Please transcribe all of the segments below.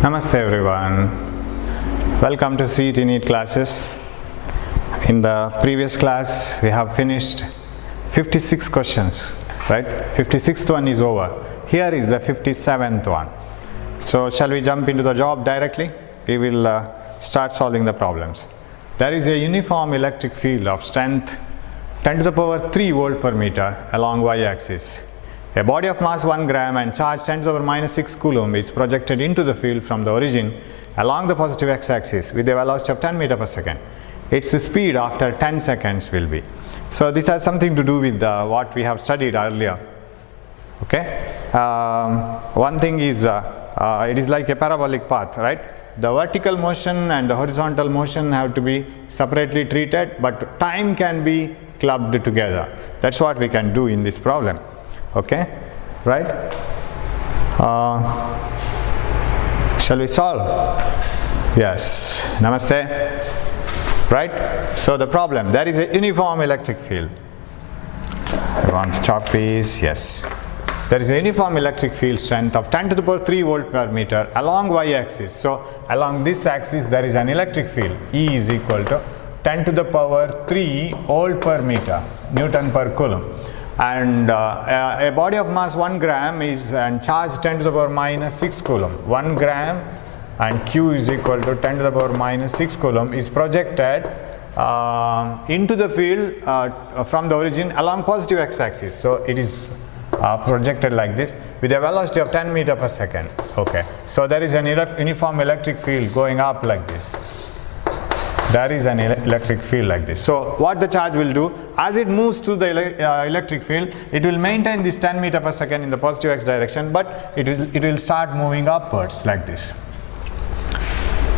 Namaste everyone. Welcome to CET NEET classes. In the previous class we have finished 56 questions, right? 56th one is over. Here is the 57th one. So shall we jump into the job directly? We will start solving the problems. There is a uniform electric field of strength 10 to the power 3 volt per meter along y-axis. A body of mass 1 gram and charge 10 to the power minus 6 coulomb is projected into the field from the origin along the positive x-axis with a velocity of 10 meter per second. Its speed after 10 seconds will be. So this has something to do with what we have studied earlier. Okay. One thing is it is like a parabolic path, right? The vertical motion and the horizontal motion have to be separately treated, but time can be clubbed together. That's what we can do in this problem. Okay, right? Shall we solve? Yes. Namaste. Right? So the problem, there is a uniform electric field. I want chalk piece. Yes. There is a uniform electric field strength of 10 to the power 3 volt per meter along y-axis. So along this axis there is an electric field. E is equal to 10 to the power 3 volt per meter, Newton per coulomb. And a body of mass 1 gram is and charge 10 to the power minus 6 coulomb. 1 gram and Q is equal to 10 to the power minus 6 coulomb is projected into the field from the origin along positive x-axis. So it is projected like this with a velocity of 10 meter per second. Okay. So there is an uniform electric field going up like this. There is an electric field like this. So what the charge will do, as it moves through the electric field, it will maintain this 10 meter per second in the positive x direction, but it will start moving upwards like this.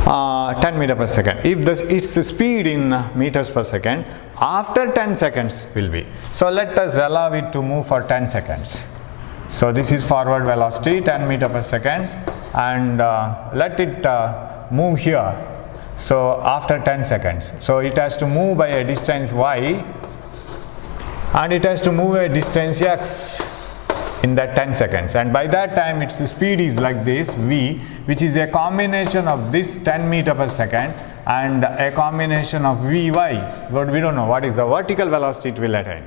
10 meter per second. If its speed in meters per second, after 10 seconds will be. So let us allow it to move for 10 seconds. So this is forward velocity 10 meter per second, and let it move here. So after 10 seconds, so it has to move by a distance y and it has to move a distance x in that 10 seconds, and by that time its speed is like this v, which is a combination of this 10 meter per second and a combination of vy, but we don't know what is the vertical velocity it will attain,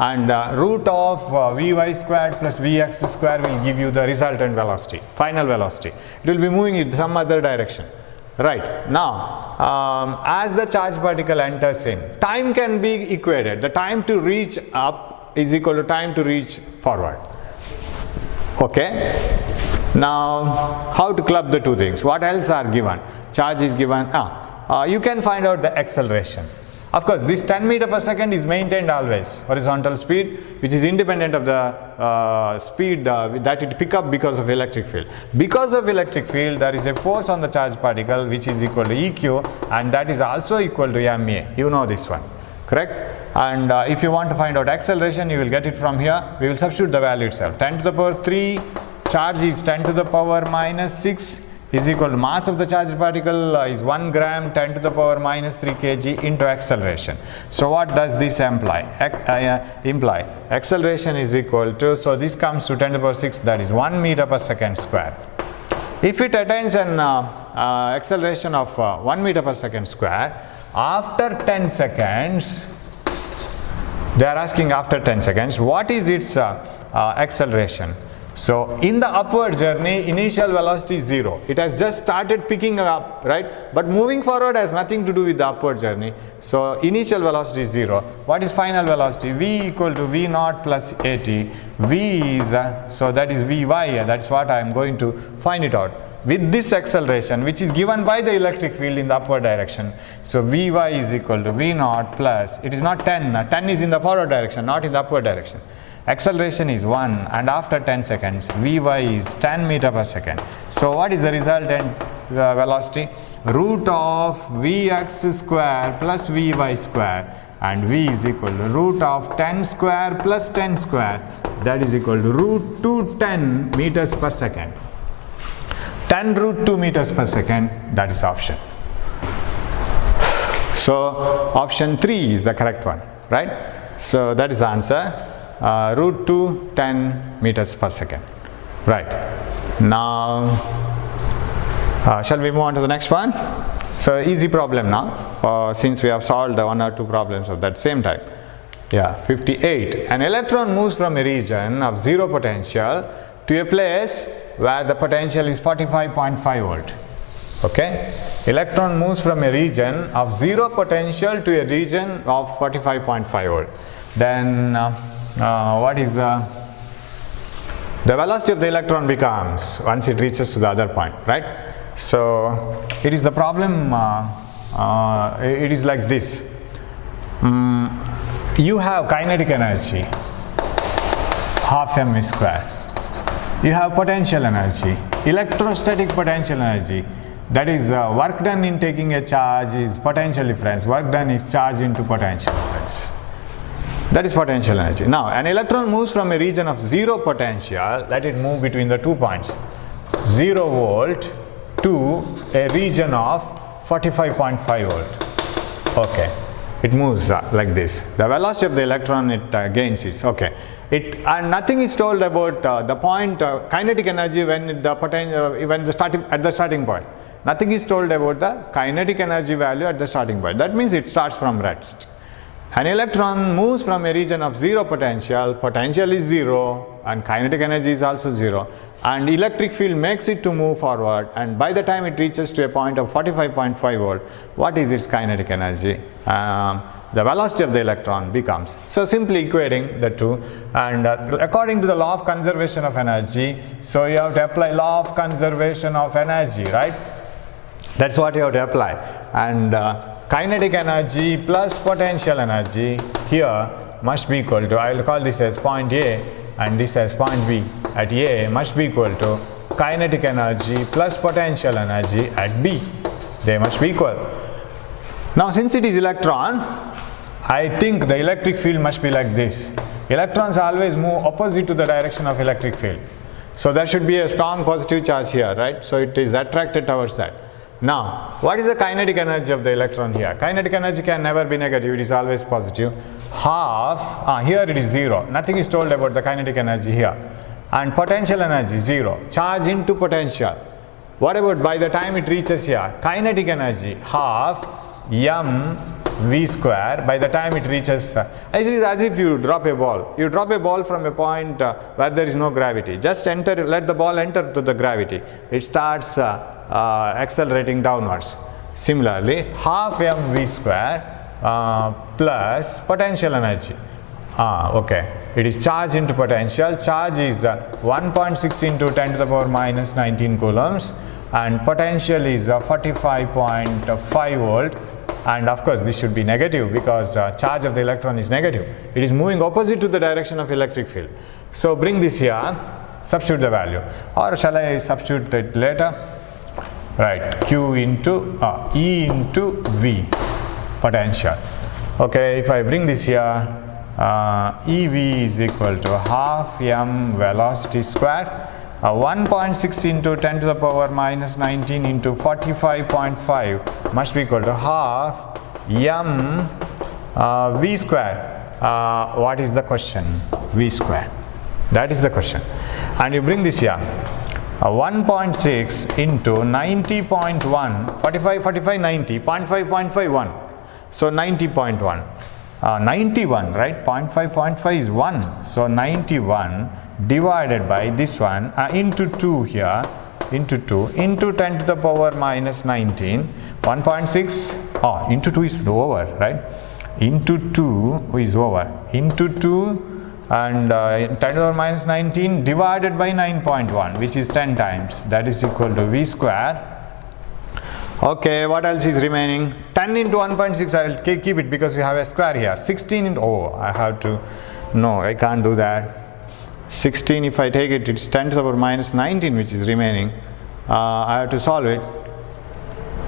and root of vy squared plus vx squared will give you the resultant velocity, final velocity. It will be moving in some other direction. Right. Now, as the charged particle enters in, time can be equated. The time to reach up is equal to time to reach forward. Okay. Now, how to club the two things? What else are given? Charge is given. You can find out the acceleration. Of course, this 10 meter per second is maintained always, horizontal speed, which is independent of the speed that it pick up because of electric field. Because of electric field, there is a force on the charged particle which is equal to EQ, and that is also equal to MA. You know this one, correct? And if you want to find out acceleration, you will get it from here. We will substitute the value itself. 10 to the power 3, charge is 10 to the power minus 6. Is equal to mass of the charged particle is 1 gram 10 to the power minus 3 kg into acceleration. So what does this imply? Acceleration is equal to, so this comes to 10 to the power 6, that is 1 meter per second square. If it attains an acceleration of 1 meter per second square, after 10 seconds, they are asking after 10 seconds, what is its acceleration? So in the upward journey, initial velocity is 0. It has just started picking up, right? But moving forward has nothing to do with the upward journey. So initial velocity is 0. What is final velocity? V equal to V naught plus AT. V is, so that is Vy. That's what I am going to find it out. With this acceleration, which is given by the electric field in the upward direction. So Vy is equal to V naught plus, it is not 10. 10 is in the forward direction, not in the upward direction. Acceleration is 1, and after 10 seconds Vy is 10 meter per second. So what is the resultant velocity? Root of Vx square plus Vy square, and V is equal to root of 10 square plus 10 square, that is equal to root 210 meters per second. 10 root 2 meters per second, that is option. So option 3 is the correct one, right? So that is the answer. Root 2 10 meters per second. Right. Now Shall we move on to the next one? So easy problem now, since we have solved the 1 or 2 problems of that same type. Yeah, 58. An electron moves from a region of 0 potential to a place where the potential is 45.5 volt. Okay, electron moves from a region of 0 potential to a region of 45.5 volt. Then what is the velocity of the electron becomes once it reaches to the other point, right? So it is the problem, it is like this. You have kinetic energy, half mv square. You have potential energy, electrostatic potential energy. That is work done in taking a charge is potential difference. Work done is charge into potential difference. That is potential energy. Now an electron moves from a region of 0 potential, let it move between the 2 points, 0 volt to a region of 45.5 volt. Okay, it moves like this. The velocity of the electron it gains is okay. And nothing is told about the point kinetic energy when the potential at the starting point. Nothing is told about the kinetic energy value at the starting point. That means it starts from rest. An electron moves from a region of 0 potential, potential is 0 and kinetic energy is also 0, and electric field makes it to move forward, and by the time it reaches to a point of 45.5 volt, what is its kinetic energy? The velocity of the electron becomes. So simply equating the two, and according to the law of conservation of energy, so you have to apply law of conservation of energy, right? That's what you have to apply. And kinetic energy plus potential energy here must be equal to, I will call this as point A and this as point B. At A must be equal to kinetic energy plus potential energy at B. They must be equal. Now since it is electron, I think the electric field must be like this. Electrons always move opposite to the direction of electric field. So there should be a strong positive charge here, right? So it is attracted towards that. Now, what is the kinetic energy of the electron here? Kinetic energy can never be negative, it is always positive. Half, here it is 0. Nothing is told about the kinetic energy here. And potential energy 0. Charge into potential. What about by the time it reaches here? Kinetic energy half mv square by the time it reaches. It is as if you drop a ball. You drop a ball from a point where there is no gravity. Just let the ball enter to the gravity. It starts accelerating downwards. Similarly, half mv square plus potential energy. Okay, it is charge into potential. Charge is 1.6 into 10 to the power minus 19 coulombs, and potential is 45.5 volt. And of course this should be negative because charge of the electron is negative. It is moving opposite to the direction of electric field. So bring this here, substitute the value, or shall I substitute it later? Right, Q into E into V, potential. Okay, if I bring this here, EV is equal to half m velocity square, 1.6 into 10 to the power minus 19 into 45.5 must be equal to half m V square. What is the question? V square. That is the question. And you bring this here. 1.6 into 90.1, 45, 45, 90, 0.5, so 90.1, 91, right? 0.5 is 1, so 91 divided by this one into 2 here, into 2 into 10 to the power minus 19, 1.6, into 2 is over, right? Into 2 is over, into 2 and 10 to the power minus 19 divided by 9.1, which is 10 times, that is equal to V square. Okay, what else is remaining? 10 into 1.6, I will keep it because we have a square here. 16 into, I have to, no, I can't do that. 16, if I take it, it's 10 to the power minus 19 which is remaining. I have to solve it.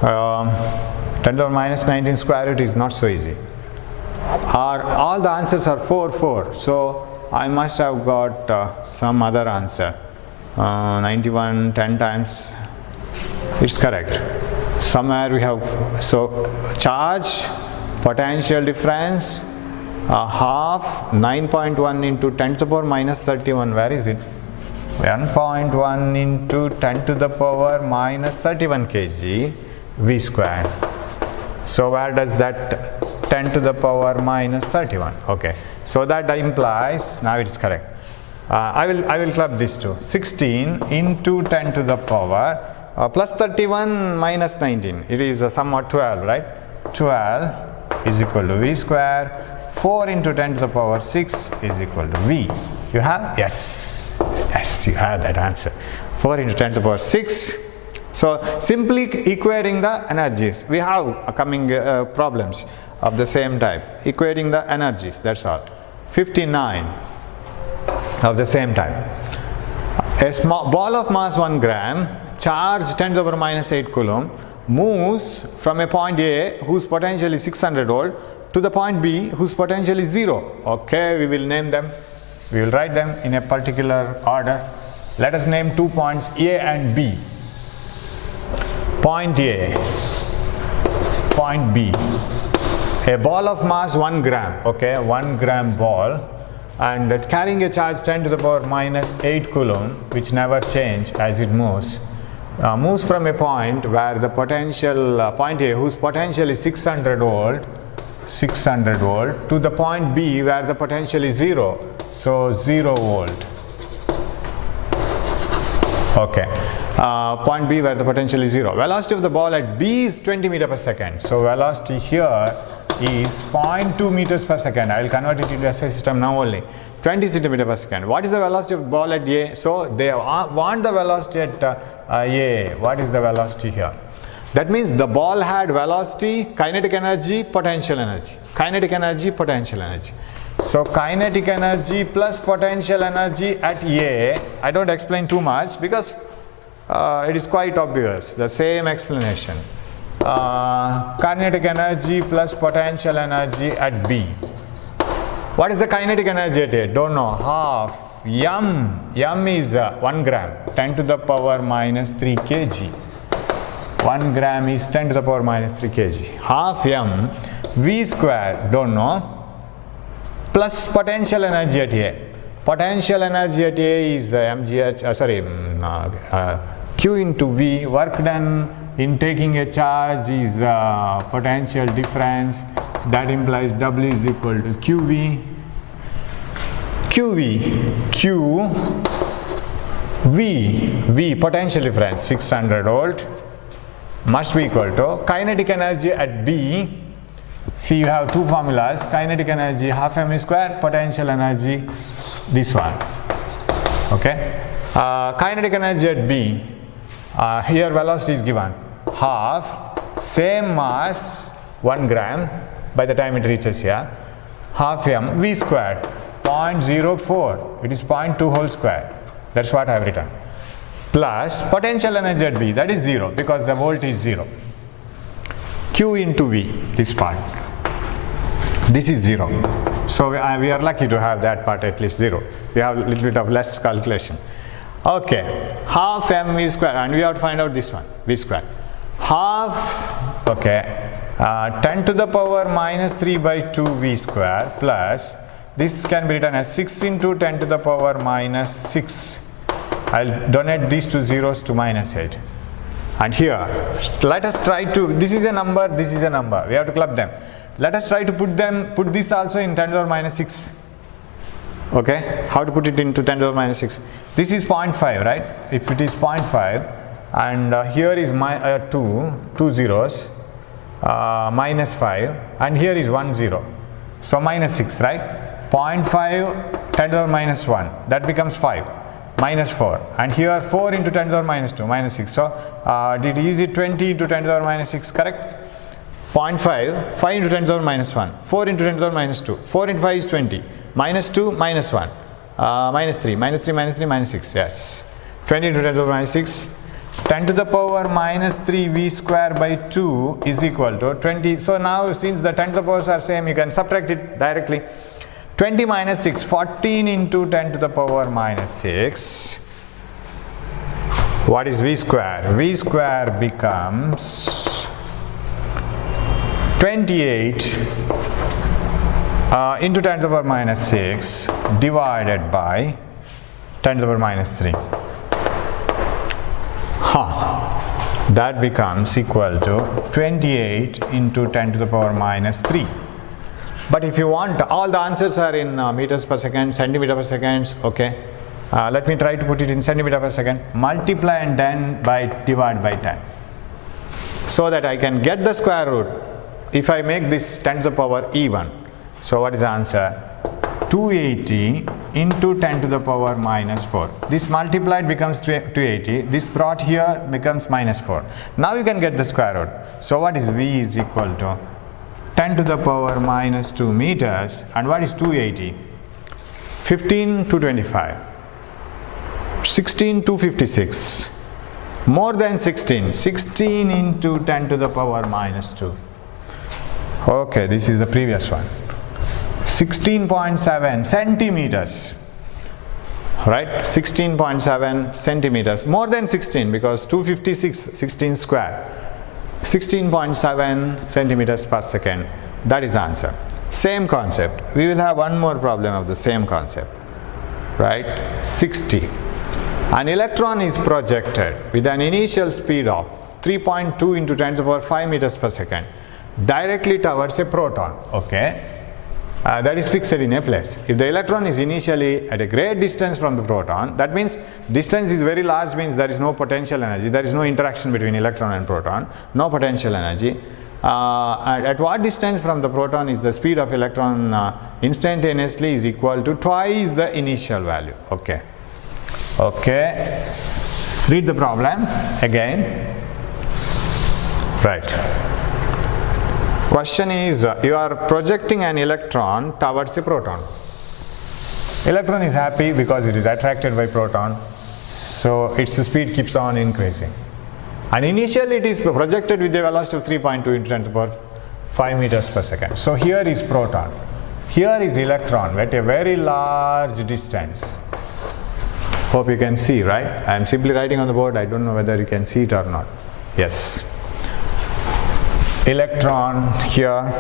10 to the power minus 19 square root is not so easy. All the answers are 4, 4. So I must have got some other answer. 91, 10 times. It's correct. Somewhere we have, so charge, potential difference, half 9.1 into 10 to the power minus 31. Where is it? 1.1 into 10 to the power minus 31 kg v square. So where does that 10 to the power minus 31? Okay, so that implies, now it's correct. I will club this to 16 into 10 to the power plus 31 minus 19. It is somewhat 12, right? 12 is equal to v square. 4 into 10 to the power 6 is equal to v. You have? Yes. Yes, you have that answer. 4 into 10 to the power 6. So simply equating the energies. We have coming problems of the same type. Equating the energies, that's all. 59 of the same type. A small ball of mass 1 gram, charge 10 to the power minus 8 coulomb, moves from a point A whose potential is 600 volt to the point B whose potential is 0. Okay, we will name them. We will write them in a particular order. Let us name 2 points A and B. Point A, point B. A ball of mass 1 gram, okay, 1 gram ball, and carrying a charge 10 to the power minus 8 coulomb, which never change as it moves, moves from a point where the potential, point A whose potential is 600 volt, to the point B where the potential is 0, so 0 volt. Okay, point B where the potential is 0. Velocity of the ball at B is 20 meter per second. So velocity here is 0.2 meters per second. I will convert it into SI system now only. 20 centimeter per second. What is the velocity of the ball at A? So they want the velocity at A. What is the velocity here? That means the ball had velocity, kinetic energy, potential energy. Kinetic energy, potential energy. So kinetic energy plus potential energy at A. I don't explain too much because it is quite obvious. The same explanation. Kinetic energy plus potential energy at B. What is the kinetic energy at A? Don't know. Half m. M is 1 gram, 10 to the power minus 3 kg. 1 gram is 10 to the power minus 3 kg. Half m v square, don't know, plus potential energy at A. Potential energy at A is Q into V. Work done in taking a charge is potential difference. That implies W is equal to QV. V potential difference 600 volt must be equal to kinetic energy at B. See, you have two formulas: kinetic energy half m square, potential energy this one. Okay, kinetic energy at B, here velocity is given half, same mass 1 gram by the time it reaches here, half m v square 0.04, it is 0.2 whole square, that's what I have written, plus potential energy at B, that is 0 because the volt is 0. Q into V, this part, this is 0. So we are lucky to have that part at least 0. We have a little bit of less calculation. Okay, half m v square, and we have to find out this one, v square. Half, okay, 10 to the power minus 3 by 2 v square plus, this can be written as 6 into 10 to the power minus 6. I'll donate these two zeros to minus 8. And here, let us try to, this is a number, this is a number, we have to club them. Let us try to put this also in 10 to the power minus 6. Okay, how to put it into 10 to the power minus 6? This is 0.5, right? If it is 0.5, and here is my two zeros, minus 5, and here is 1 0. So minus 6, right? 0.5, 10 to the power minus 1, that becomes 5. Minus 4, and here 4 into 10 to the power minus 2, minus 6. So is it 20 into 10 to the power minus 6, correct? 0.5, 5 into 10 to the power minus 1, 4 into 10 to the power minus 2, 4 into 5 is 20, minus 2, minus 1, minus 3, minus 3, minus 3, minus 6, yes. 20 into 10 to the power minus 6, 10 to the power minus 3 v square by 2 is equal to 20. So now since the 10 to the powers are same, you can subtract it directly. 20 minus 6, 14 into 10 to the power minus 6. What is v square? V square becomes 28 into 10 to the power minus 6 divided by 10 to the power minus 3. That becomes equal to 28 into 10 to the power minus 3. But if you want, all the answers are in meters per second, centimeter per second, okay. Let me try to put it in centimeter per second. Multiply and then divide by 10. So that I can get the square root if I make this 10 to the power even. So what is the answer? 280 into 10 to the power minus 4. This multiplied becomes 280. This brought here becomes minus 4. Now you can get the square root. So what is V is equal to 10 to the power minus 2 meters. And what is 280? 15 to 25. 16 to 56. More than 16. 16 into 10 to the power minus 2. Okay, this is the previous one. 16.7 centimeters. Right? 16.7 centimeters. More than 16 because 256, 16 square. 16.7 centimeters per second. That is the answer. Same concept. We will have one more problem of the same concept. Right? 60. An electron is projected with an initial speed of 3.2 into 10 to the power 5 meters per second directly towards a proton. Okay. That is fixed in a place. If the electron is initially at a great distance from the proton, that means distance is very large, means there is no potential energy, there is no interaction between electron and proton, no potential energy. At what distance from the proton is the speed of electron instantaneously is equal to twice the initial value. Okay. Okay. Read the problem again. Right. Question is, you are projecting an electron towards a proton. Electron is happy because it is attracted by proton, so its speed keeps on increasing. And initially it is projected with a velocity of 3.2 into 10 to the power 5 meters per second. So here is proton. Here is electron at a very large distance. Hope you can see, right? I am simply writing on the board. I don't know whether you can see it or not. Yes. Electron here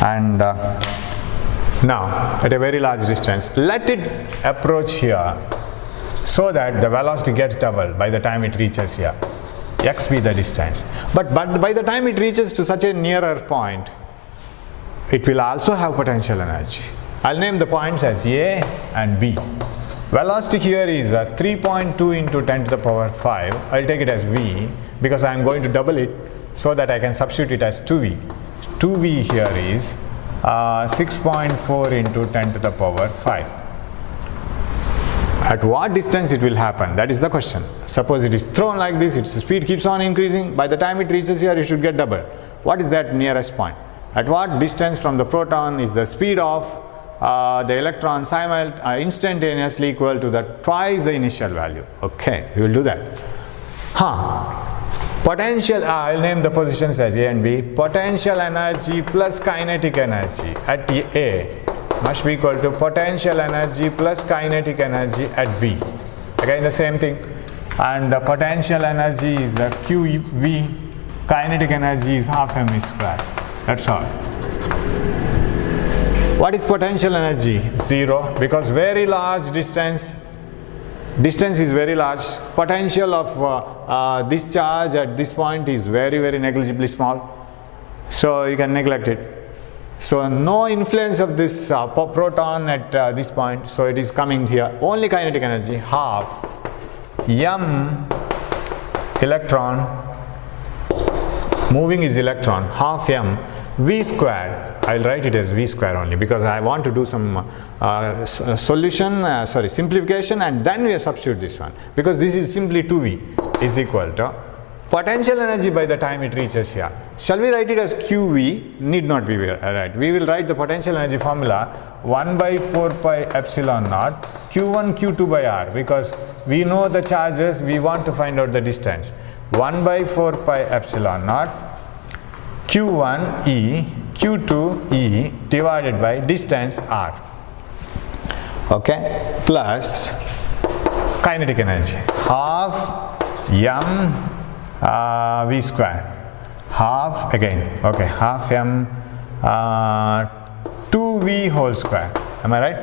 and now at a very large distance. Let it approach here so that the velocity gets doubled by the time it reaches here. X be the distance. But by the time it reaches to such a nearer point, it will also have potential energy. I'll name the points as A and B. Velocity here is 3.2 into 10 to the power 5. I'll take it as V because I am going to double it so that I can substitute it as 2V. 2V here is 6.4 into 10 to the power 5. At what distance it will happen? That is the question. Suppose it is thrown like this, its speed keeps on increasing. By the time it reaches here, it should get double. What is that nearest point? At what distance from the proton is the speed of the electron instantaneously equal to twice the initial value? Okay, we will do that. Potential, I'll name the positions as A and B. Potential energy plus kinetic energy at A must be equal to potential energy plus kinetic energy at B. Again the same thing. And the potential energy is QV, kinetic energy is half mv square. That's all. What is potential energy? 0, because very large distance is very large. Potential of this charge at this point is very, very negligibly small. So you can neglect it. So no influence of this proton at this point. So it is coming here. Only kinetic energy, half m electron, moving is electron, half m v squared. I'll write it as v square only because I want to do some simplification, and then we substitute this one because this is simply 2v is equal to potential energy by the time it reaches here. Shall we write it as QV? Need not be right. We will write the potential energy formula 1 by 4 pi epsilon naught Q1 Q2 by R, because we know the charges, we want to find out the distance. 1 by 4 pi epsilon naught Q1 E Q2 E divided by distance R. Okay, plus kinetic energy half m v square, half again, okay, half m 2v whole square. Am I right?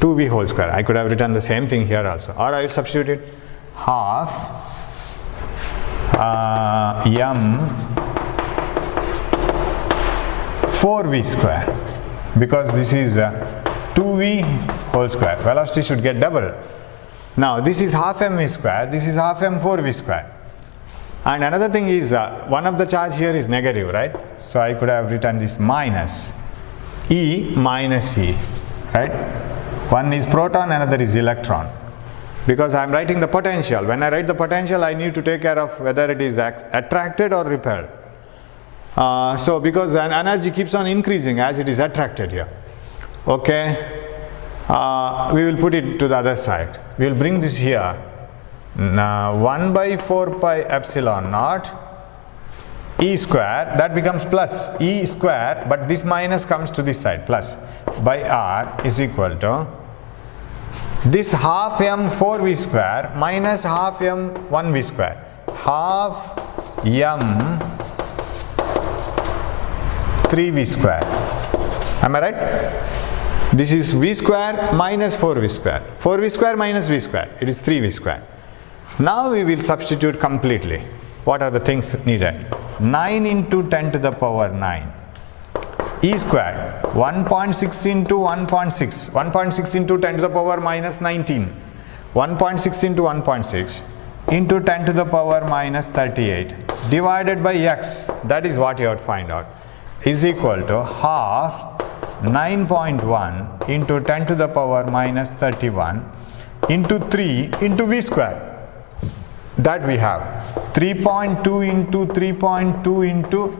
2v whole square. I could have written the same thing here also, or I will substitute it half m 4v square, because this is 2v whole square. Velocity should get double. Now this is half mv square, this is half m 4v square. And another thing is, one of the charge here is negative, right? So I could have written this minus E minus E, right? One is proton, another is electron. Because I am writing the potential. When I write the potential, I need to take care of whether it is attracted or repelled. So because an energy keeps on increasing as it is attracted here. Okay, we will put it to the other side. We will bring this here. Now 1 by 4 pi epsilon naught E square, that becomes plus E square, but this minus comes to this side, plus by R is equal to this half m 4v square minus half m 1v square, half m 3v square. Am I right? This is v square minus 4v square. 4v square minus v square. It is 3v square. Now we will substitute completely. What are the things needed? 9 into 10 to the power 9. E square, 1.6 into 1.6. 1.6 into 10 to the power minus 19. 1.6 into 1.6 into 10 to the power minus 38 divided by x. That is what you have to find out. Is equal to half 9.1 into 10 to the power minus 31 into 3 into v square. That we have 3.2 into 3.2 into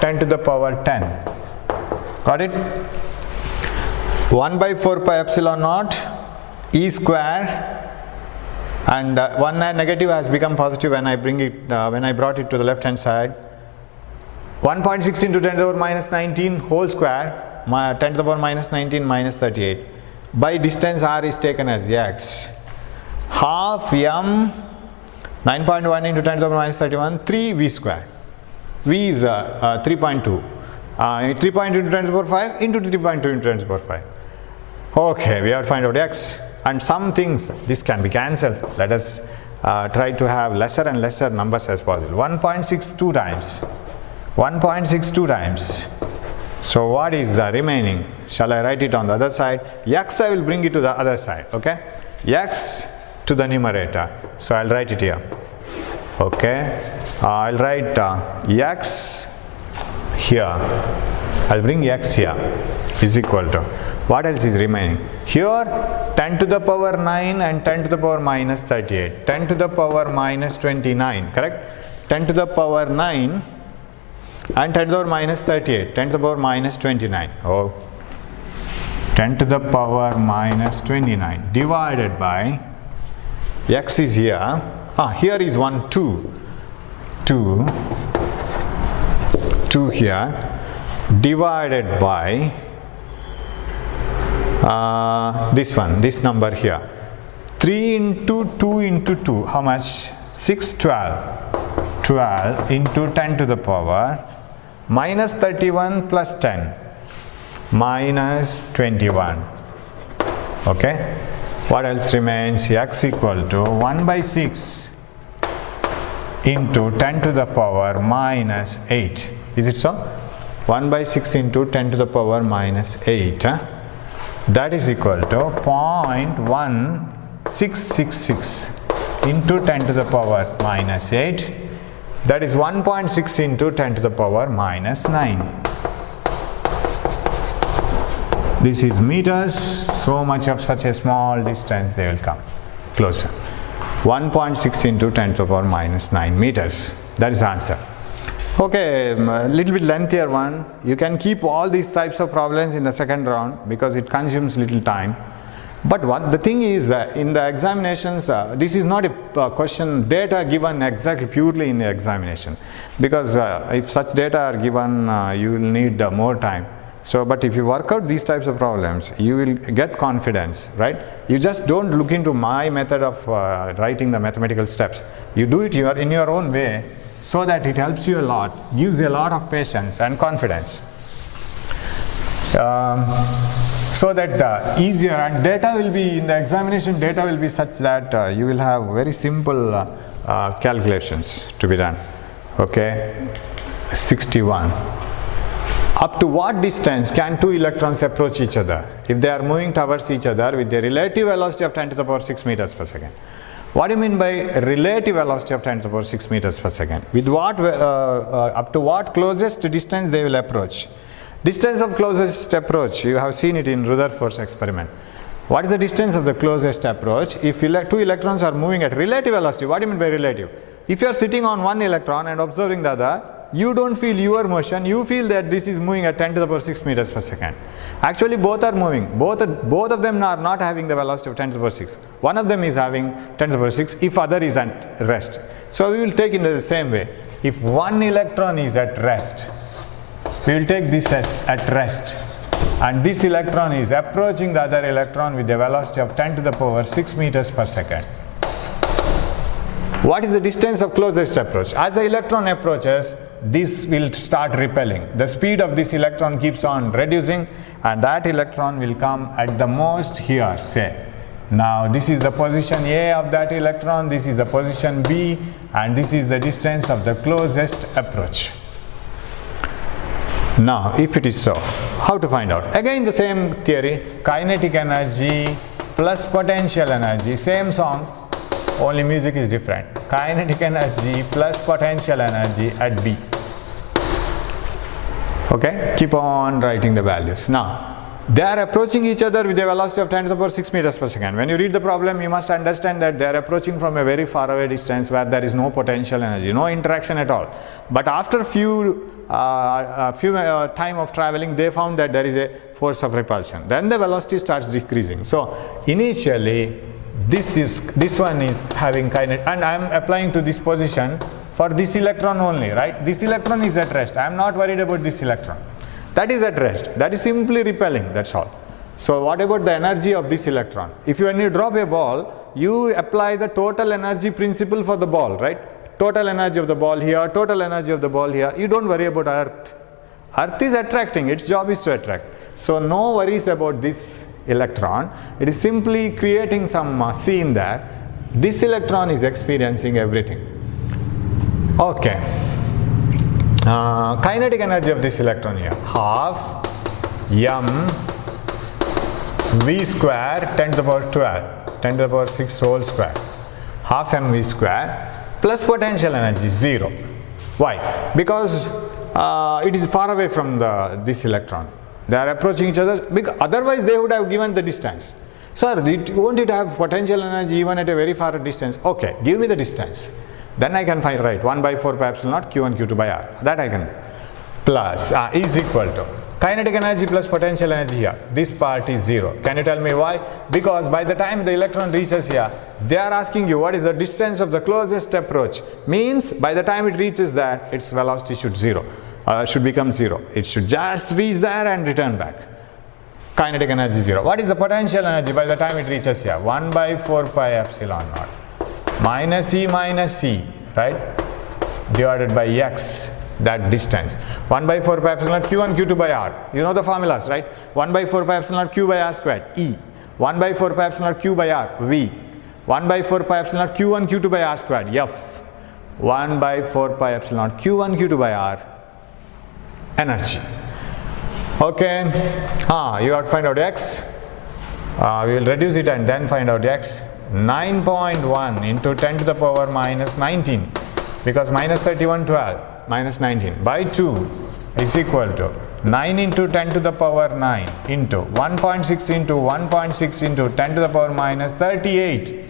10 to the power 10. Got it? 1 by 4 pi epsilon naught E square, and one negative has become positive when I bring it when I brought it to the left hand side. 1.6 into 10 to the power minus 19 whole square, 10 to the power minus 19 minus 38. By distance R is taken as x. Half m 9.1 into 10 to the power minus 31, 3v square. V is 3.2. 3.2 into 10 to the power 5 into 3.2 into 10 to the power 5. Okay, we have to find out x. And some things, this can be cancelled. Let us try to have lesser and lesser numbers as possible. 1.62 times. 1.62 times. So what is remaining? Shall I write it on the other side? X I will bring it to the other side. Okay. X to the numerator. So I'll write it here. Okay. I'll write x here. I'll bring x here is equal to, what else is remaining? Here 10 to the power 9 and 10 to the power minus 38. 10 to the power minus 29. Correct? 10 to the power 9 and 10 to the power minus 38. 10 to the power minus 29. Oh. 10 to the power minus 29 divided by x is here. Here is 1, 2 here divided by this one, this number here. 3 into 2 into 2, how much? 6, 12. 12 into 10 to the power minus 31 plus 10 minus 21. Okay. What else remains? X equal to 1 by 6 into 10 to the power minus 8. Is it so? 1 by 6 into 10 to the power minus 8. That is equal to 0.1666 into 10 to the power minus 8. That is 1.6 into 10 to the power minus 9. This is meters. So much of such a small distance they will come closer. 1.6 into 10 to the power minus 9 meters. That is the answer. Okay, a little bit lengthier one. You can keep all these types of problems in the second round because it consumes little time. But what the thing is, in the examinations, this is not a question data given exactly purely in the examination, because if such data are given, you will need more time. So, but if you work out these types of problems, you will get confidence, right? You just don't look into my method of writing the mathematical steps. You do it in your own way, so that it helps you a lot, gives you a lot of patience and confidence. so that easier, and data will be in the examination, data will be such that you will have very simple calculations to be done. Okay, 61. Up to what distance can two electrons approach each other if they are moving towards each other with a relative velocity of 10 to the power 6 meters per second? What do you mean by relative velocity of 10 to the power 6 meters per second? With what, up to what closest distance they will approach? Distance of closest approach, you have seen it in Rutherford's experiment. What is the distance of the closest approach? If two electrons are moving at relative velocity, what do you mean by relative? If you are sitting on one electron and observing the other, you don't feel your motion, you feel that this is moving at 10 to the power 6 meters per second. Actually both are moving, both of them are not having the velocity of 10 to the power 6. One of them is having 10 to the power 6, if other is at rest. So we will take it in the same way. If one electron is at rest, we will take this as at rest, and this electron is approaching the other electron with a velocity of 10 to the power 6 meters per second. What is the distance of closest approach? As the electron approaches, this will start repelling. The speed of this electron keeps on reducing, and that electron will come at the most here, say. Now this is the position A of that electron, this is the position B, and this is the distance of the closest approach. Now if it is so, how to find out? Again the same theory, kinetic energy plus potential energy, same song, only music is different. Kinetic energy plus potential energy at B. Okay, keep on writing the values. Now they are approaching each other with a velocity of 10 to the power 6 meters per second. When you read the problem, you must understand that they are approaching from a very far away distance where there is no potential energy, no interaction at all. But after few time of traveling, they found that there is a force of repulsion. Then the velocity starts decreasing. So initially this one is having kinetic, and I am applying to this position for this electron only, right? This electron is at rest. I am not worried about this electron. That is at rest. That is simply repelling, that's all. So what about the energy of this electron? When you drop a ball, you apply the total energy principle for the ball, right? Total energy of the ball here, total energy of the ball here. You don't worry about Earth. Earth is attracting, its job is to attract. So no worries about this electron. It is simply creating some scene there. This electron is experiencing everything. Okay. Kinetic energy of this electron here, half m v square 10 to the power 12, 10 to the power 6 whole square, half mv square plus potential energy 0. Why? Because it is far away from this electron. They are approaching each other, because otherwise they would have given the distance. Sir, won't it have potential energy even at a very far distance? Okay, give me the distance. Then I can find, right, 1 by 4 pi epsilon naught q1 q2 by r. That I can do. Plus is equal to kinetic energy plus potential energy here. This part is 0. Can you tell me why? Because by the time the electron reaches here, they are asking you what is the distance of the closest approach. Means by the time it reaches there, its velocity should become 0. It should just reach there and return back. Kinetic energy 0. What is the potential energy by the time it reaches here? 1 by 4 pi epsilon naught minus e, right, divided by x, that distance. 1 by 4 pi epsilon naught q1 q2 by r. You know the formulas, right? 1 by 4 pi epsilon naught q by r squared, e. 1 by 4 pi epsilon naught q by r, v. 1 by 4 pi epsilon naught q1 q2 by r squared, f. 1 by 4 pi epsilon naught q1 q2 by r, energy. Okay, you have to find out x. We will reduce it and then find out x. 9.1 into 10 to the power minus 19, because minus 31 12 minus 19 by 2 is equal to 9 into 10 to the power 9 into 1.6 into 1.6 into 10 to the power minus 38.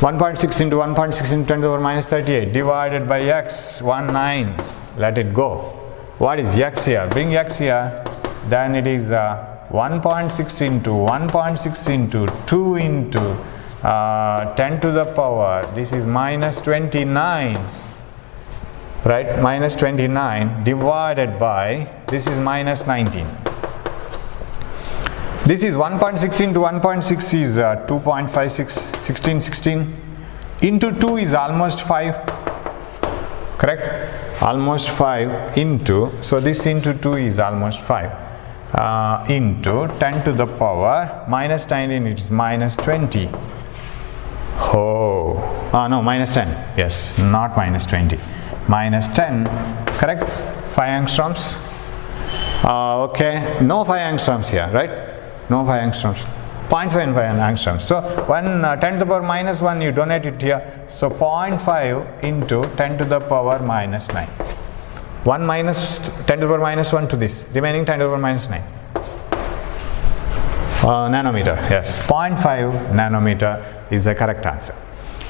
1.6 into 1.6 into 10 to the power minus 38 divided by x, 19. Let it go. What is x here? Bring x here. Then it is 1.6 into 1.6 into 2 into 10 to the power, this is minus 29, right, minus 29 divided by, this is minus 19. This is 1.6 into 1.6 is 2.56, 16 into 2 is almost 5, correct, almost 5 into, so this into 2 is almost 5. into 10 to the power minus 19, it is minus 20. No, minus 10. Yes, not minus 20. Minus 10, correct? 5 angstroms. Okay, no 5 angstroms here, right? No 5 angstroms. 0.5 and 5 angstroms. So when 10 to the power minus 1, you donate it here. So 0.5 into 10 to the power minus 9. 1 minus 10 to the power minus 1 to this. Remaining 10 to the power minus 9. Nanometer, yes. 0.5 nanometer is the correct answer.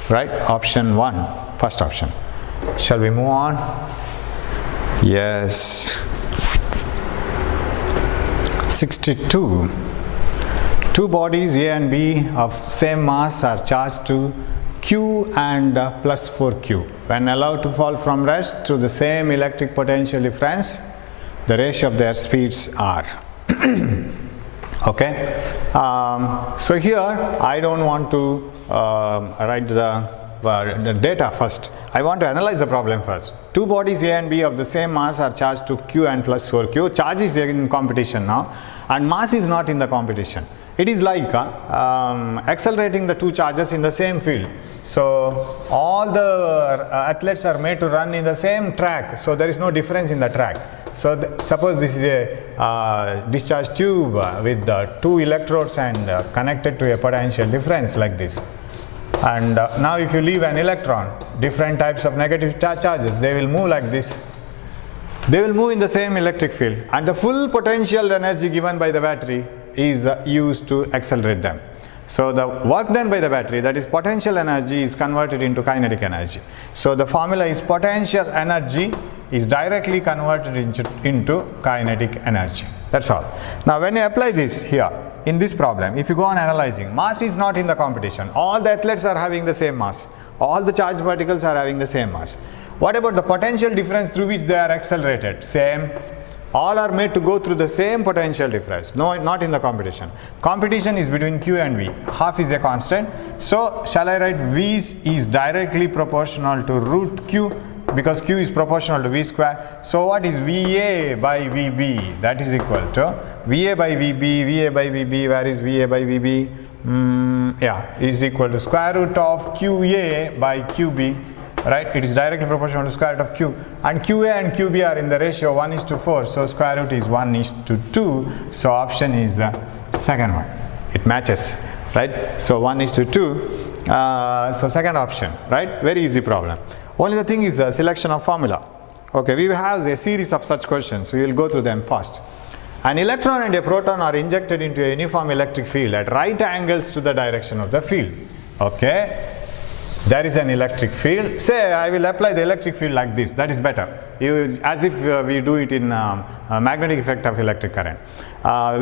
Right? Option 1, first option. Shall we move on? Yes. 62. Two bodies A and B of same mass are charged to Q and plus 4Q. When allowed to fall from rest through the same electric potential difference, the ratio of their speeds are. Okay. So here I don't want to write the data first. I want to analyze the problem first. Two bodies A and B of the same mass are charged to Q and plus 4Q. Charge is in competition now and mass is not in the competition. It is like accelerating the two charges in the same field. So all the athletes are made to run in the same track, so there is no difference in the track. So suppose this is a discharge tube with two electrodes and connected to a potential difference like this. And now if you leave an electron, different types of negative charges, they will move like this. They will move in the same electric field and the full potential energy given by the battery is used to accelerate them. So the work done by the battery, that is potential energy, is converted into kinetic energy. So the formula is potential energy is directly converted into kinetic energy. That's all. Now when you apply this here in this problem, if you go on analyzing, mass is not in the competition. All the athletes are having the same mass. All the charged particles are having the same mass. What about the potential difference through which they are accelerated? Same. All are made to go through the same potential difference. No, not in the competition. Competition is between Q and V. Half is a constant. So shall I write V is directly proportional to root Q, because Q is proportional to V square. So what is VA by VB? That is equal to VA by VB, VA by VB, where is VA by VB? Is equal to square root of QA by QB. Right, it is directly proportional to square root of Q, and QA and QB are in the ratio 1:4, so square root is 1:2, so option is second one. It matches, right? So 1:2, so second option, right? Very easy problem. Only the thing is selection of formula. Okay, we have a series of such questions, we will go through them fast. An electron and a proton are injected into a uniform electric field at right angles to the direction of the field. Okay. There is an electric field. Say I will apply the electric field like this. That is better. As if we do it in magnetic effect of electric current.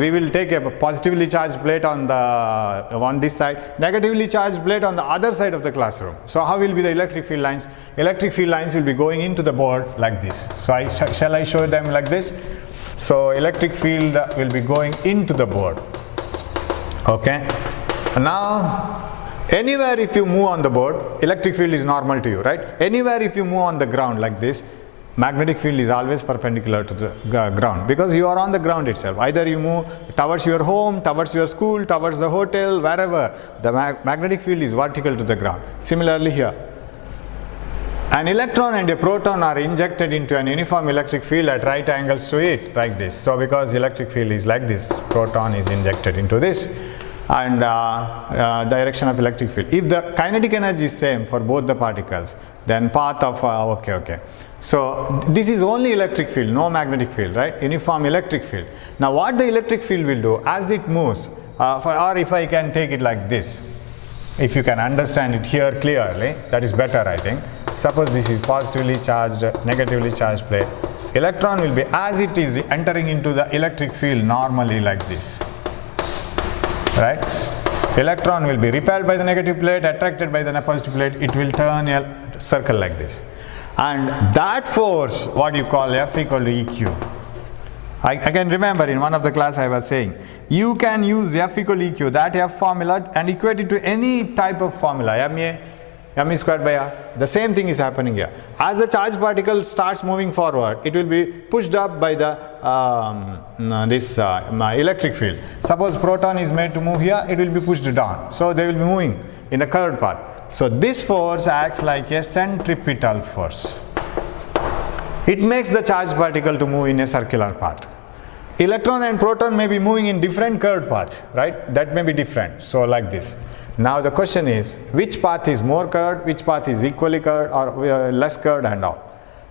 We will take a positively charged plate on this side, negatively charged plate on the other side of the classroom. So how will be the electric field lines? Electric field lines will be going into the board like this. So shall I show them like this? So electric field will be going into the board. Okay. Now anywhere if you move on the board, electric field is normal to you, right? Anywhere if you move on the ground like this, magnetic field is always perpendicular to the ground, because you are on the ground itself. Either you move towards your home, towards your school, towards the hotel, wherever, the magnetic field is vertical to the ground. Similarly here, an electron and a proton are injected into an uniform electric field at right angles to it, like this. So because electric field is like this, proton is injected into this, and direction of electric field. If the kinetic energy is same for both the particles, then path of okay. So this is only electric field, no magnetic field, right? Uniform electric field. Now what the electric field will do as it moves, or if I can take it like this, if you can understand it here clearly, that is better, I think. Suppose this is positively charged, negatively charged plate. Electron will be, as it is entering into the electric field, normally like this. Right? Electron will be repelled by the negative plate, attracted by the positive plate. It will turn a circle like this. And that force, what you call F equal to EQ. I can remember in one of the class I was saying, you can use F equal to EQ, that F formula, and equate it to any type of formula, MA, m squared by r. The same thing is happening here. As the charged particle starts moving forward, it will be pushed up by the electric field. Suppose proton is made to move here, it will be pushed down. So they will be moving in a curved path. So this force acts like a centripetal force. It makes the charged particle to move in a circular path. Electron and proton may be moving in different curved paths, right? That may be different. So like this. Now the question is, which path is more curved, which path is equally curved or less curved and all.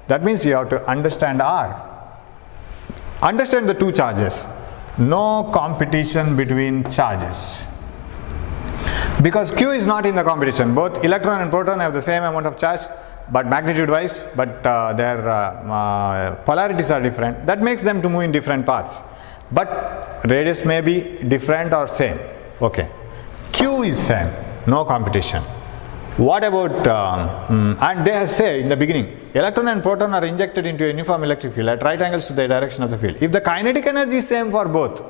That means you have to understand R. Understand the two charges. No competition between charges. Because Q is not in the competition. Both electron and proton have the same amount of charge, but magnitude wise, but their polarities are different. That makes them to move in different paths. But radius may be different or same. Okay. Q is same, no competition. What about, and they say in the beginning, electron and proton are injected into a uniform electric field at right angles to the direction of the field. If the kinetic energy is same for both,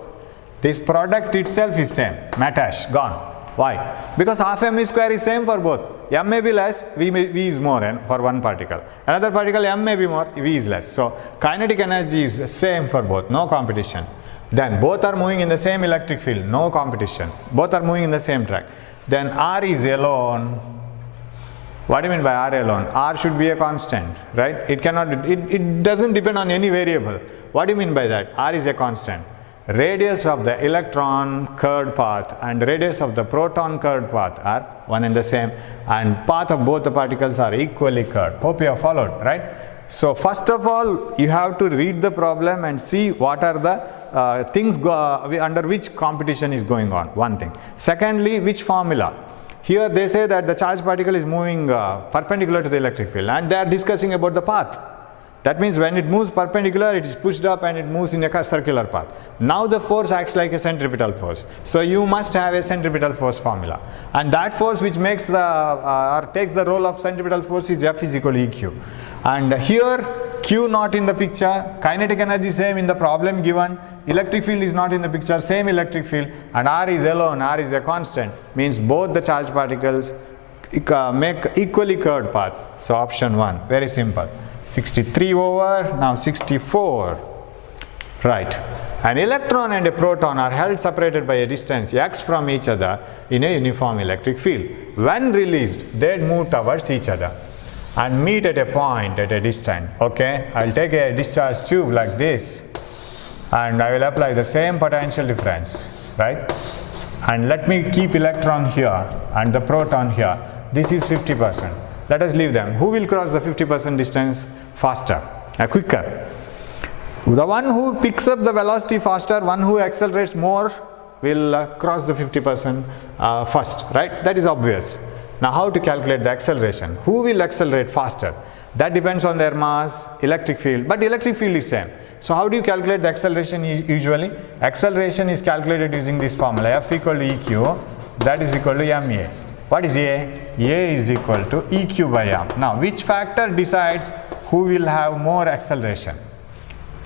this product itself is same, matash, gone. Why? Because half m square is same for both. M may be less, V is more for one particle. Another particle M may be more, V is less. So kinetic energy is same for both, no competition. Then both are moving in the same electric field, no competition. Both are moving in the same track. Then R is alone. What do you mean by R alone? R should be a constant, right? It cannot, it doesn't depend on any variable. What do you mean by that? R is a constant. Radius of the electron curved path and radius of the proton curved path are one and the same, and path of both the particles are equally curved. Hope you have followed, right? So first of all, you have to read the problem and see what are the things under which competition is going on, one thing. Secondly, which formula? Here they say that the charged particle is moving perpendicular to the electric field, and they are discussing about the path. That means when it moves perpendicular, it is pushed up and it moves in a circular path. Now the force acts like a centripetal force. So you must have a centripetal force formula. And that force which makes the, or takes the role of centripetal force is F is equal to EQ. And here, Q not in the picture, kinetic energy same in the problem given, electric field is not in the picture, same electric field, and R is alone, R is a constant, means both the charged particles make equally curved path. So option 1, very simple. 63 over, now 64, right. An electron and a proton are held separated by a distance x from each other in a uniform electric field. When released, they move towards each other and meet at a point at a distance. Okay, I'll take a discharge tube like this and I will apply the same potential difference, right? And let me keep electron here and the proton here. This is 50%. Let us leave them. Who will cross the 50% distance faster, quicker? The one who picks up the velocity faster, one who accelerates more, will cross the 50% first, right? That is obvious. Now how to calculate the acceleration? Who will accelerate faster? That depends on their mass, electric field, but electric field is same. So how do you calculate the acceleration usually? Acceleration is calculated using this formula, F equal to EQ, that is equal to MA. What is A? A is equal to EQ by M. Now which factor decides who will have more acceleration?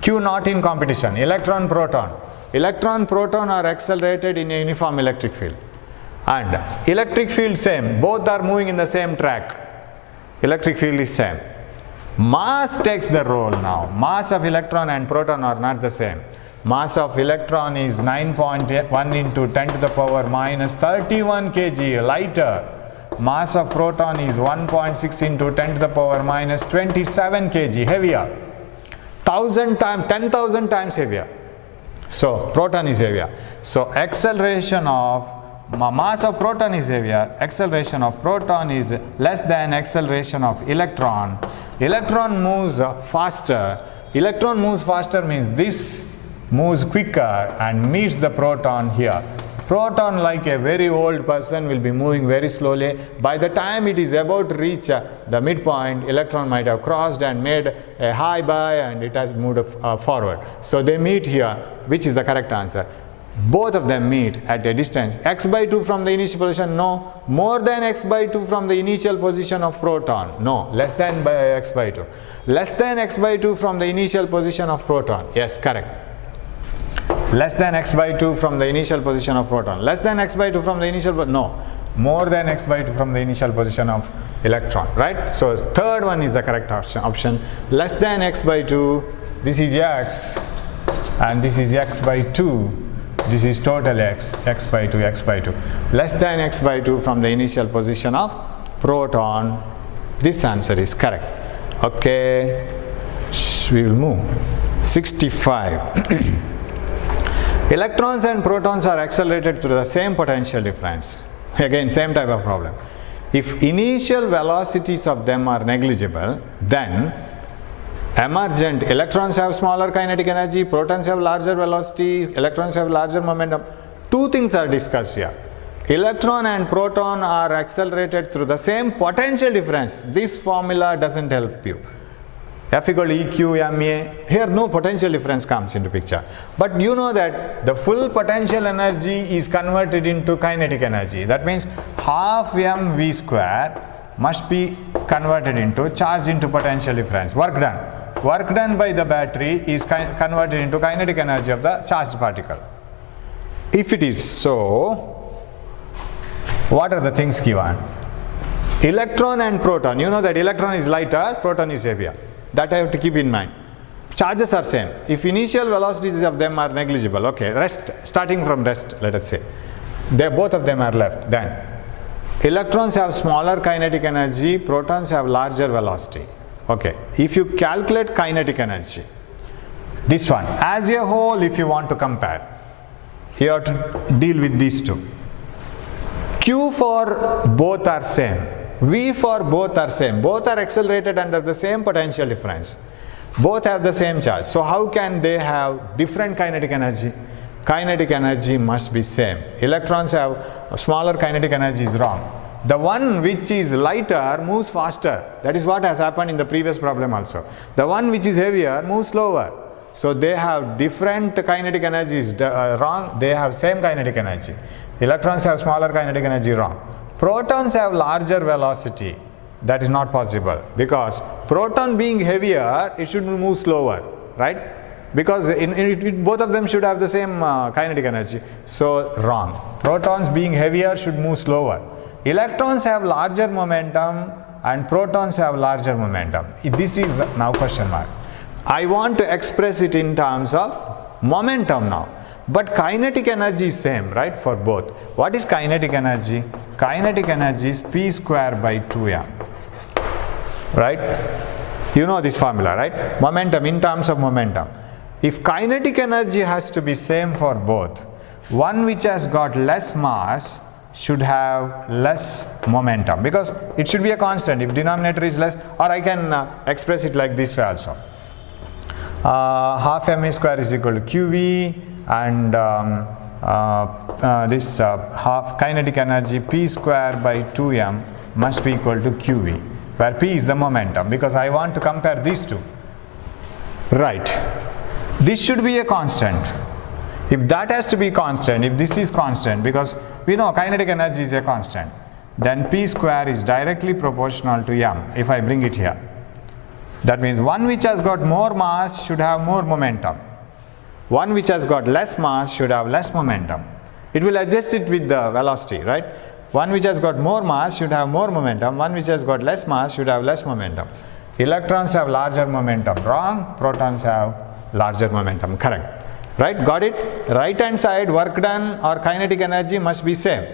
Q not in competition, electron, proton. Electron, proton are accelerated in a uniform electric field. And electric field same, both are moving in the same track. Electric field is same. Mass takes the role now. Mass of electron and proton are not the same. Mass of electron is 9.1 into 10 to the power minus 31 kg, lighter. Mass of proton is 1.6 into 10 to the power minus 27 kg, heavier. 1000 times, 10,000 times heavier. So proton is heavier. So acceleration of mass of proton is heavier, acceleration of proton is less than acceleration of electron. Electron moves faster. Electron moves faster means this moves quicker and meets the proton here. Proton, like a very old person, will be moving very slowly. By the time it is about to reach the midpoint, electron might have crossed and made a high by and it has moved forward. So they meet here, which is the correct answer. Both of them meet at a distance x by 2 from the initial position, no. More than x by 2 from the initial position of proton, no. Less than by x by 2. Less than x by 2 from the initial position of proton, yes, correct. Less than x by 2 from the initial position of proton. Less than x by 2 from the initial, no. more than x by 2 from the initial position of electron, right? So third one is the correct option. Less than x by 2, this is x, and this is x by 2. This is total x by 2, x by 2. Less than x by 2 from the initial position of proton. This answer is correct. Okay, we will move. 65. Electrons and protons are accelerated through the same potential difference. Again, same type of problem. If initial velocities of them are negligible, then emergent electrons have smaller kinetic energy, protons have larger velocity, electrons have larger momentum. Two things are discussed here. Electron and proton are accelerated through the same potential difference. This formula doesn't help you. F equal to EQ MA, here no potential difference comes into picture. But you know that the full potential energy is converted into kinetic energy. That means half mv square must be converted into charge into potential difference. Work done. Work done by the battery is converted into kinetic energy of the charged particle. If it is so, what are the things given? Electron and proton. You know that electron is lighter, proton is heavier. That I have to keep in mind. Charges are same. If initial velocities of them are negligible, okay, rest, starting from rest, let us say, both of them are left. Then electrons have smaller kinetic energy, protons have larger velocity. Okay, if you calculate kinetic energy, this one as a whole, if you want to compare, you have to deal with these two. Q for both are same. V for both are same. Both are accelerated under the same potential difference. Both have the same charge. So how can they have different kinetic energy? Kinetic energy must be same. Electrons have smaller kinetic energy is wrong. The one which is lighter moves faster. That is what has happened in the previous problem also. The one which is heavier moves slower. So they have different kinetic energies wrong. They have same kinetic energy. Electrons have smaller kinetic energy wrong. Protons have larger velocity. That is not possible because proton being heavier, it should move slower, right? Because both of them should have the same kinetic energy. So wrong. Protons being heavier should move slower. Electrons have larger momentum and protons have larger momentum. This is now question mark. I want to express it in terms of momentum now. But kinetic energy is same, right, for both. What is kinetic energy? Kinetic energy is p square by 2m, right? You know this formula, right? Momentum in terms of momentum. If kinetic energy has to be same for both, one which has got less mass should have less momentum because it should be a constant. If denominator is less, or I can express it like this way also. Half ma square is equal to qv, and this half kinetic energy p square by 2m must be equal to qv, where p is the momentum because I want to compare these two. Right. This should be a constant. If that has to be constant, if this is constant, because we know kinetic energy is a constant, then p square is directly proportional to m if I bring it here. That means one which has got more mass should have more momentum. One which has got less mass should have less momentum. It will adjust it with the velocity, right? One which has got more mass should have more momentum. One which has got less mass should have less momentum. Electrons have larger momentum. Wrong. Protons have larger momentum. Correct. Right? Got it? Right hand side, work done or kinetic energy must be same.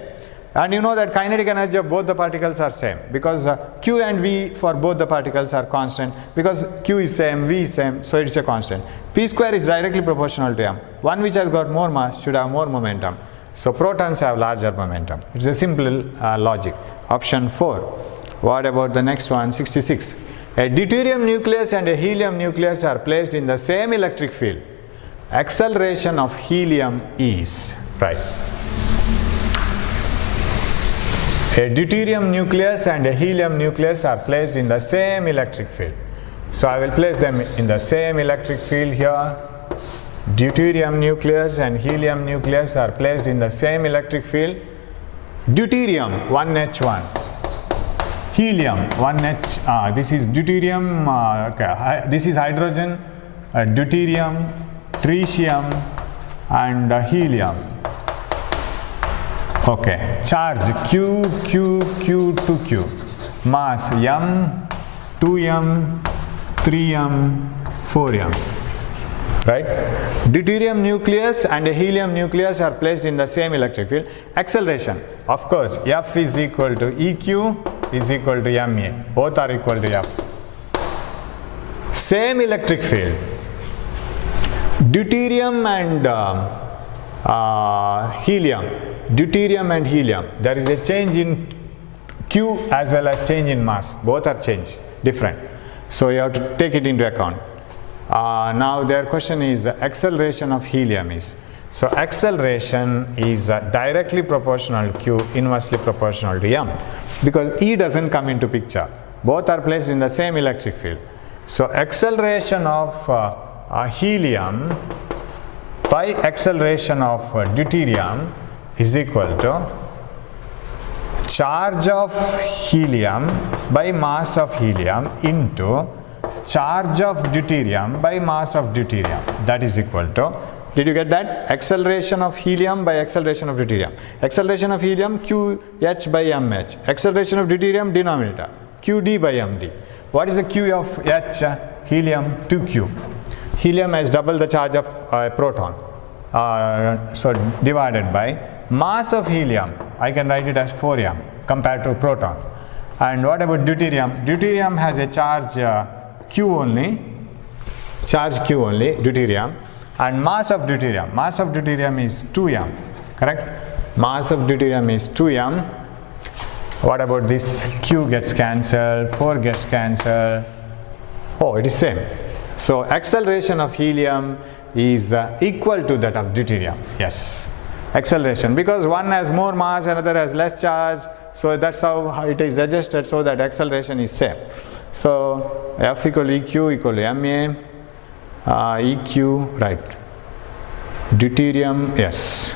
And you know that kinetic energy of both the particles are same because Q and V for both the particles are constant because Q is same, V is same, so it's a constant. P square is directly proportional to m. One which has got more mass should have more momentum. So protons have larger momentum. It's a simple logic. Option 4. What about the next one? 66. A deuterium nucleus and a helium nucleus are placed in the same electric field. Acceleration of helium is, right. A deuterium nucleus and a helium nucleus are placed in the same electric field. So I will place them in the same electric field here. Deuterium nucleus and helium nucleus are placed in the same electric field. Deuterium 1H1, helium 1H, this is deuterium, okay, this is hydrogen, deuterium, tritium and helium. Okay, charge Q, Q, Q to Q, mass M, 2M, 3M, 4M, right? Deuterium nucleus and a helium nucleus are placed in the same electric field. Acceleration, of course, F is equal to EQ is equal to MA, both are equal to F. Same electric field, deuterium and helium, there is a change in Q as well as change in mass, both are changed, different. So you have to take it into account. Now their question is the acceleration of helium is. So acceleration is directly proportional to Q, inversely proportional to M, because E doesn't come into picture. Both are placed in the same electric field. So acceleration of helium by acceleration of deuterium is equal to charge of helium by mass of helium into charge of deuterium by mass of deuterium. That is equal to, did you get that? Acceleration of helium by acceleration of deuterium. Acceleration of helium QH by MH. Acceleration of deuterium denominator QD by MD. What is the Q of H? Helium 2Q. Helium has double the charge of proton. So divided by mass of helium, I can write it as 4M compared to proton. And what about deuterium? Deuterium has a charge Q only, deuterium, and mass of deuterium is 2M, correct? Mass of deuterium is 2M. What about this? Q gets cancelled, 4 gets cancelled. Oh, it is same. So acceleration of helium is equal to that of deuterium. Yes, acceleration, because one has more mass, another has less charge. So that's how it is adjusted so that acceleration is same. So F equal to EQ equal to MA, EQ, right? Deuterium, yes.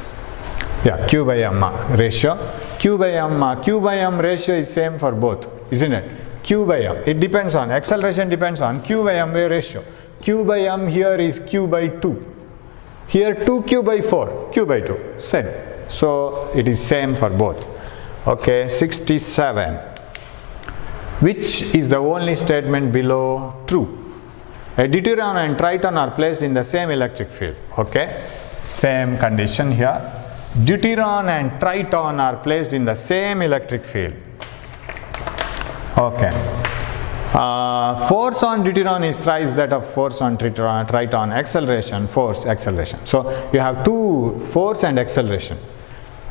Yeah, Q by M ratio. Q by M ratio is same for both, isn't it? Q by M. It depends on, acceleration depends on Q by M ratio. Q by M here is Q by 2. Here 2Q by 4, Q by 2, same. So it is same for both. Okay, 67. Which is the only statement below true? A deuteron and triton are placed in the same electric field. Okay, same condition here. Deuteron and triton are placed in the same electric field. Okay. Force on deuteron is thrice that of force on triton. Acceleration, force, acceleration. So you have two, force and acceleration.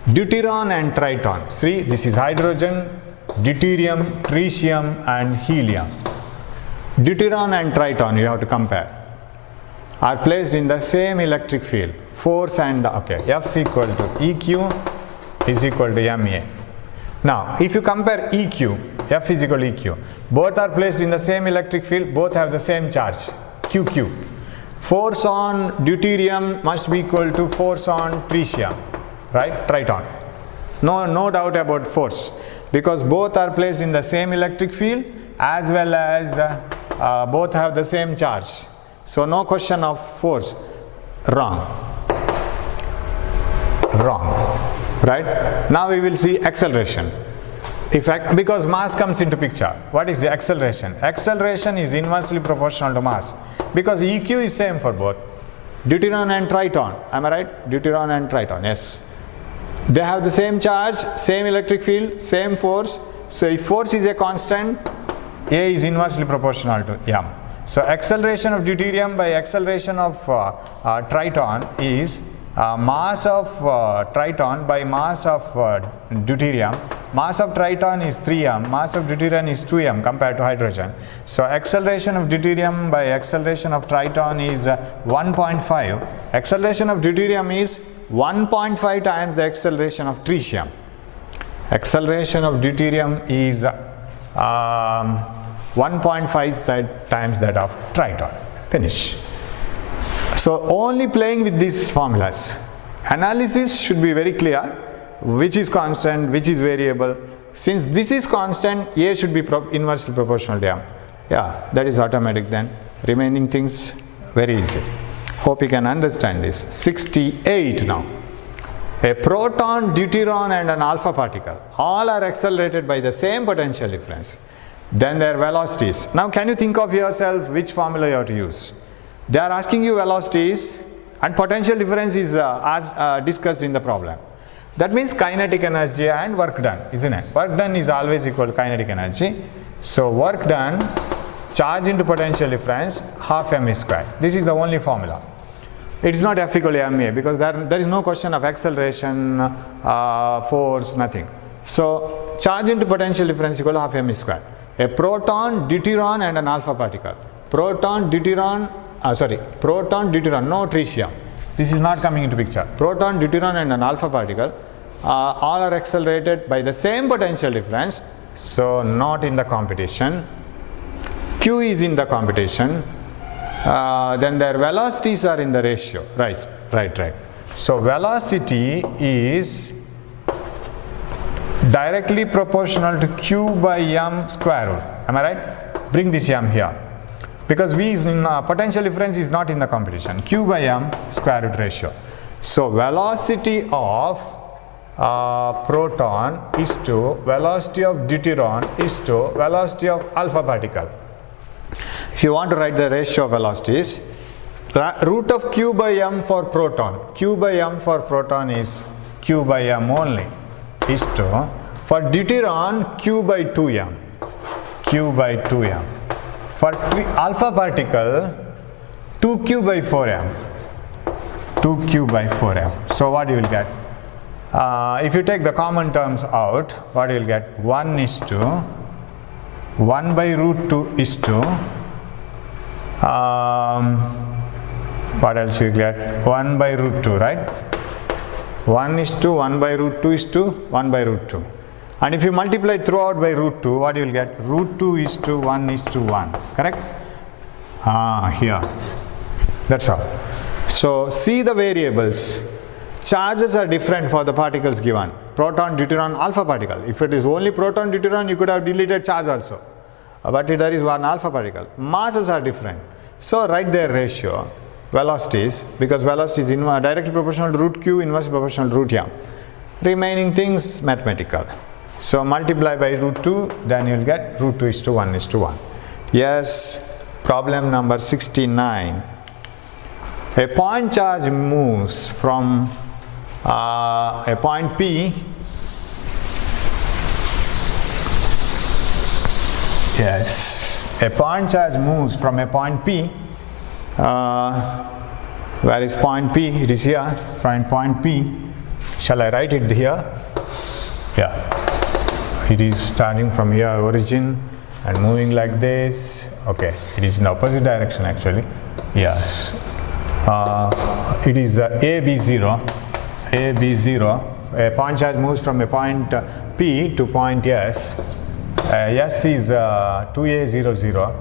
Deuteron and triton. See, this is hydrogen, deuterium, tritium and helium. Deuteron and triton, you have to compare, are placed in the same electric field. Force and, okay, F equal to EQ is equal to MA. Now, if you compare EQ, F is equal to EQ, both are placed in the same electric field, both have the same charge, QQ. Force on deuterium must be equal to force on tritium, right, triton. No doubt about force, because both are placed in the same electric field as well as both have the same charge. So no question of force. Wrong, right? Now we will see acceleration. Because mass comes into picture. What is the acceleration? Acceleration is inversely proportional to mass, because EQ is same for both deuteron and triton. Am I right? Deuteron and triton, yes. They have the same charge, same electric field, same force. So if force is a constant, A is inversely proportional to M. So acceleration of deuterium by acceleration of triton is mass of triton by mass of deuterium. Mass of triton is 3m, mass of deuterium is 2m compared to hydrogen. So acceleration of deuterium by acceleration of triton is 1.5. Acceleration of deuterium is 1.5 times the acceleration of tritium. Acceleration of deuterium is 1.5 times that of triton. Finish. So only playing with these formulas. Analysis should be very clear, which is constant, which is variable. Since this is constant, A should be inversely proportional to M. Yeah, that is automatic then. Remaining things very easy. Hope you can understand this. 68 now. A proton, deuteron and an alpha particle all are accelerated by the same potential difference. Then their velocities. Now can you think of yourself which formula you have to use? They are asking you velocities and potential difference is as discussed in the problem. That means kinetic energy and work done, isn't it? Work done is always equal to kinetic energy. So work done, charge into potential difference, half m squared. This is the only formula. It is not F equal to ma because there is no question of acceleration, force, nothing. So charge into potential difference equal to half m squared. A proton, deuteron and an alpha particle. Proton, deuteron, no tritium. This is not coming into picture. Proton, deuteron and an alpha particle all are accelerated by the same potential difference. So not in the competition. Q is in the competition. Then their velocities are in the ratio. Right. So velocity is directly proportional to Q by m square root. Am I right? Bring this m here. Because V is in potential difference is not in the competition. Q by m square root ratio. So velocity of proton is to velocity of deuteron is to velocity of alpha particle. If you want to write the ratio of velocities, root of Q by m for proton. Q by m for proton is Q by m only. Is to, for deuteron, Q by 2m. Q by 2m. For alpha particle, 2Q by 4m. 2Q by 4m. So what you will get? If you take the common terms out, what you will get? 1 is to 1 by root 2 is to what else you get? 1 by root 2, right? 1 is to 1 by root 2 is to 1 by root 2. And if you multiply throughout by root 2, what you will get? Root 2 is to 1 is to 1. Correct? Here. That's all. So see the variables. Charges are different for the particles given. Proton, deuteron, alpha particle. If it is only proton, deuteron, you could have deleted charge also. But there is one alpha particle. Masses are different. So write their ratio. Velocities, because velocity is directly proportional to root q, inversely proportional to root m. Remaining things mathematical. So multiply by root 2, then you will get root 2 is to 1 is to 1. Yes, problem number 69. A point charge moves from a point P. Yes, a point charge moves from a point P. Where is point P? It is here, from point P. Shall I write it here? Yeah. It is starting from here, origin, and moving like this. Okay, it is in the opposite direction actually. Yes. It is AB0. AB0. A point charge moves from a point P to point S. S is 2A00.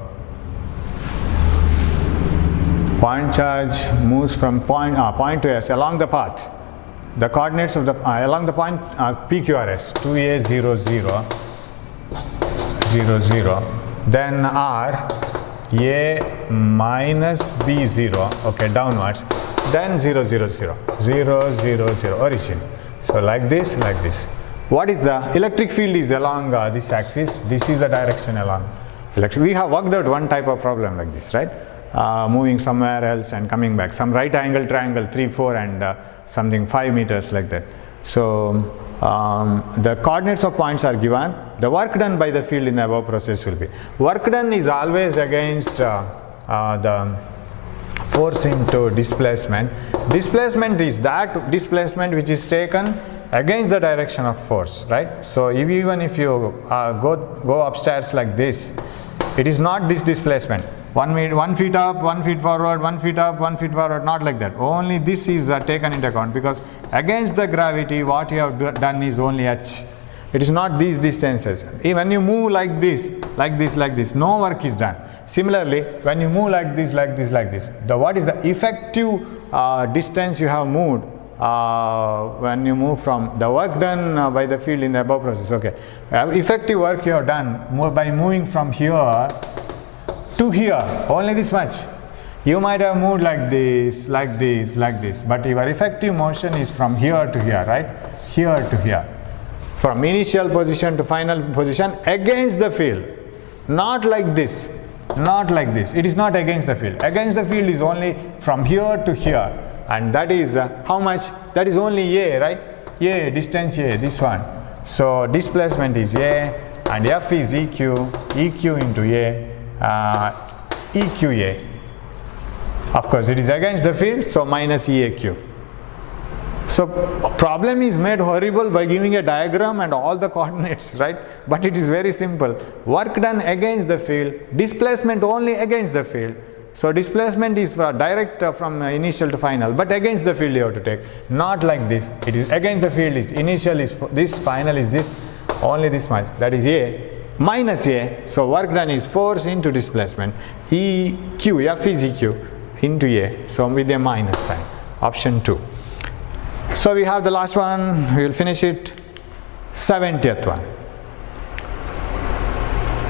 Point charge moves from point to S along the path. The coordinates of the along the point PQRS 2A00 00. Then R A minus B0. Okay, downwards. Then 0 0 0 0 0 0 origin. So like this, like this. What is the electric field is along this axis. This is the direction along electric. We have worked out one type of problem like this, right? Moving somewhere else and coming back. Some right angle triangle 3, 4 and something 5 meters like that. So the coordinates of points are given. The work done by the field in the above process will be. Work done is always against the force into displacement. Displacement is that displacement which is taken against the direction of force, right? So even if you go upstairs like this, it is not this displacement. 1 feet up, 1 feet forward, 1 feet up, 1 feet forward, not like that. Only this is taken into account because against the gravity what you have done is only h. It is not these distances. When you move like this, like this, like this, no work is done. Similarly, when you move like this, like this, like this, what is the effective distance you have moved when you move from the work done by the field in the above process? Okay, effective work you have done by moving from here to here, only this much. You might have moved like this, like this, like this, but your effective motion is from here to here, right? Here to here. From initial position to final position against the field. Not like this. Not like this. It is not against the field. Against the field is only from here to here. And that is how much? That is only A, right? A, distance A, this one. So displacement is A and F is EQ, EQ into A, EQA. Of course, it is against the field, so minus EAQ. So problem is made horrible by giving a diagram and all the coordinates, right? But it is very simple. Work done against the field, displacement only against the field. So displacement is direct from initial to final, but against the field you have to take. Not like this. It is against the field is initial is this, final is this, only this much. That is A minus A. So work done is force into displacement. EQ, F is EQ into A. So with a minus sign. Option 2. So we have the last one. We will finish it. 70th one.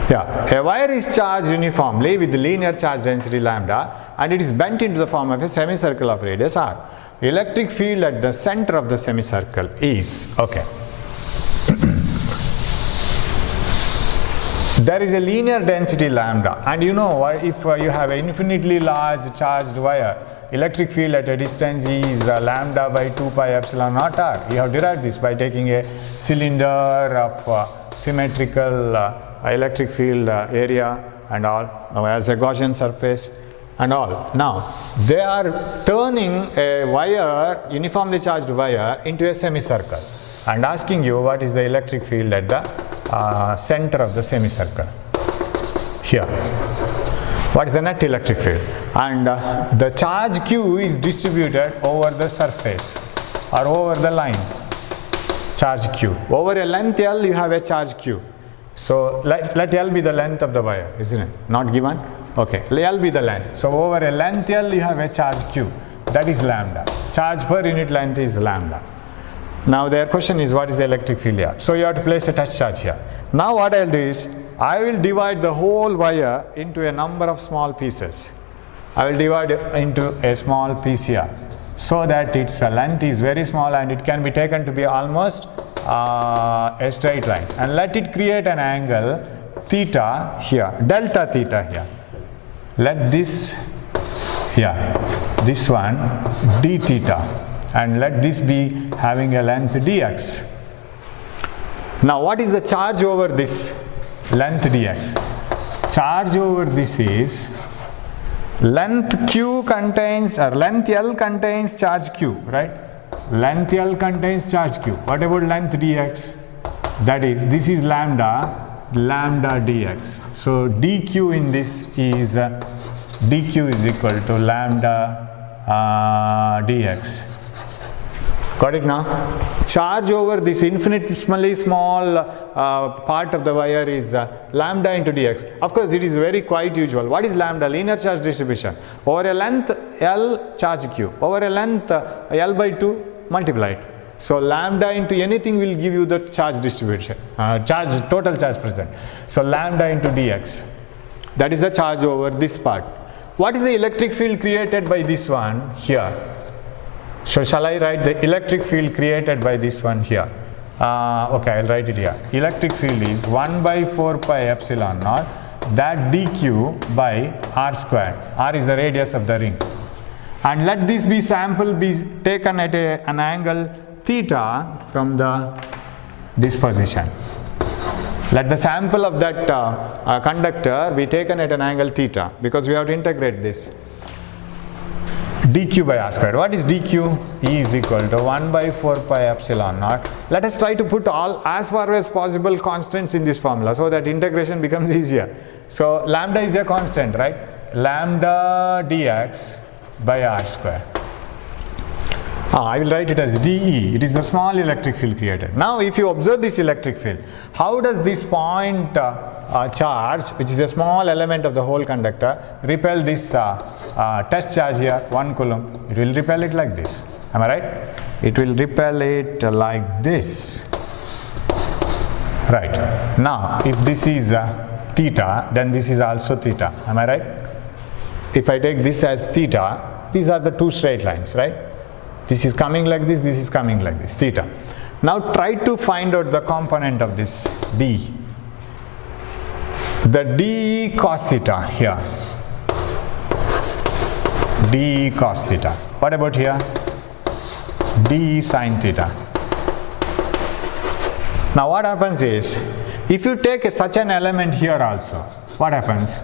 Yeah, a wire is charged uniformly with the linear charge density lambda and it is bent into the form of a semicircle of radius r. The electric field at the center of the semicircle is, okay. There is a linear density lambda, and you know if you have an infinitely large charged wire, electric field at a distance is lambda by 2 pi epsilon naught r. You have derived this by taking a cylinder of symmetrical electric field area and all as a Gaussian surface and all. Now they are turning a wire, uniformly charged wire, into a semicircle and asking you what is the electric field at the center of the semicircle here. What is the net electric field? And the charge Q is distributed over the surface or over the line. Charge Q. Over a length L you have a charge Q. So let L be the length of the wire, isn't it? Not given? Okay, L be the length. So over a length L you have a charge Q. That is lambda. Charge per unit length is lambda. Now their question is what is the electric field here? So you have to place a touch charge here. Now what I will do is I will divide the whole wire into a number of small pieces. I will divide it into a small piece here so that its length is very small and it can be taken to be almost a straight line, and let it create an angle theta here, delta theta here. Let this here, this one d theta, and let this be having a length dx. Now what is the charge over this length dx? Charge over this is length q contains, or length L contains charge q, right? Length L contains charge q. What about length dx? That is, this is lambda dx. So dq in this is dq is equal to lambda dx. Got it now? Charge over this infinitesimally small part of the wire is lambda into dx. Of course, it is very quite usual. What is lambda? Linear charge distribution. Over a length L, charge q. Over a length L by 2, multiplied. So lambda into anything will give you the charge distribution, total charge present. So lambda into dx. That is the charge over this part. What is the electric field created by this one here? So shall I write the electric field created by this one here? Okay, I'll write it here. Electric field is 1 by 4 pi epsilon naught, that dq by r squared. R is the radius of the ring. And let this be sample be taken at an angle theta from this position. Let the sample of that conductor be taken at an angle theta, because we have to integrate this. dq by r squared. What is dq? E is equal to 1 by 4 pi epsilon naught. Let us try to put all as far as possible constants in this formula so that integration becomes easier. So lambda is a constant, right? Lambda dx by r square. I will write it as dE. It is the small electric field created. Now if you observe this electric field, how does this point charge, which is a small element of the whole conductor, repel this test charge here, 1 coulomb? It will repel it like this. Am I right? It will repel it like this. Right. Now if this is theta, then this is also theta. Am I right? if I take this as theta, these are the two straight lines, right? This is coming like this is coming like this, theta. Now try to find out the component of this d. The d cos theta here. D cos theta. What about here? D sin theta. Now what happens is, if you take such an element here also, what happens?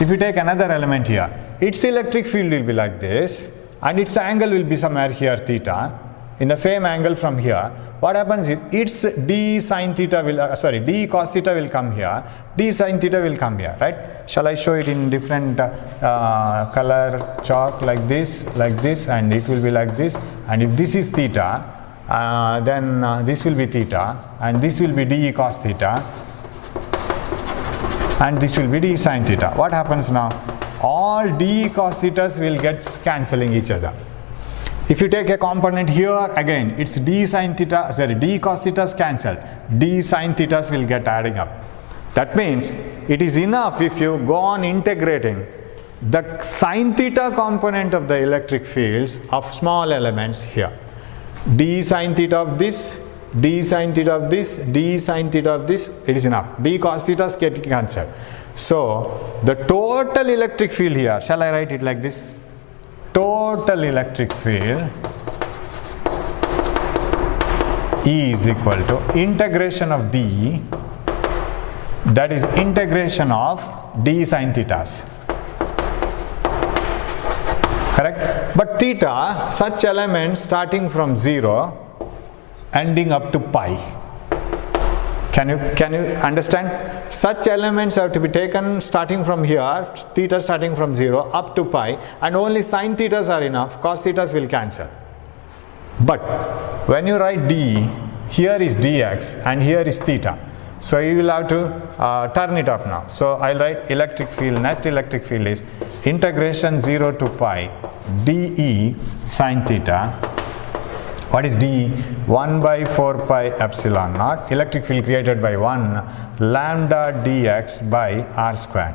If you take another element here, its electric field will be like this, and its angle will be somewhere here, theta, in the same angle from here. What happens is, its d sin theta will, d cos theta will come here, d sin theta will come here, right? Shall I show it in different color chalk like this, and it will be like this. And if this is theta, then this will be theta, and this will be d cos theta, and this will be d sin theta. What happens now? All d cos thetas will get cancelling each other. If you take a component here, again it's d sin theta, d cos thetas cancelled, d sin thetas will get adding up. That means it is enough if you go on integrating the sin theta component of the electric fields of small elements here. D sin theta of this, d sin theta of this, d sin theta of this, it is enough. D cos thetas get cancelled. So the total electric field here, shall I write it like this? Total electric field E is equal to integration of d, that is integration of d sin thetas. Correct? But theta, such elements starting from 0 ending up to pi. Can you understand? Such elements have to be taken starting from here, theta starting from 0 up to pi, and only sin thetas are enough, cos thetas will cancel. But when you write d, here is dx and here is theta. So you will have to turn it up now. So I'll write electric field, net electric field is integration 0 to pi dE sin theta. What is dE? 1 by 4 pi epsilon naught, electric field created by 1 lambda dx by r squared.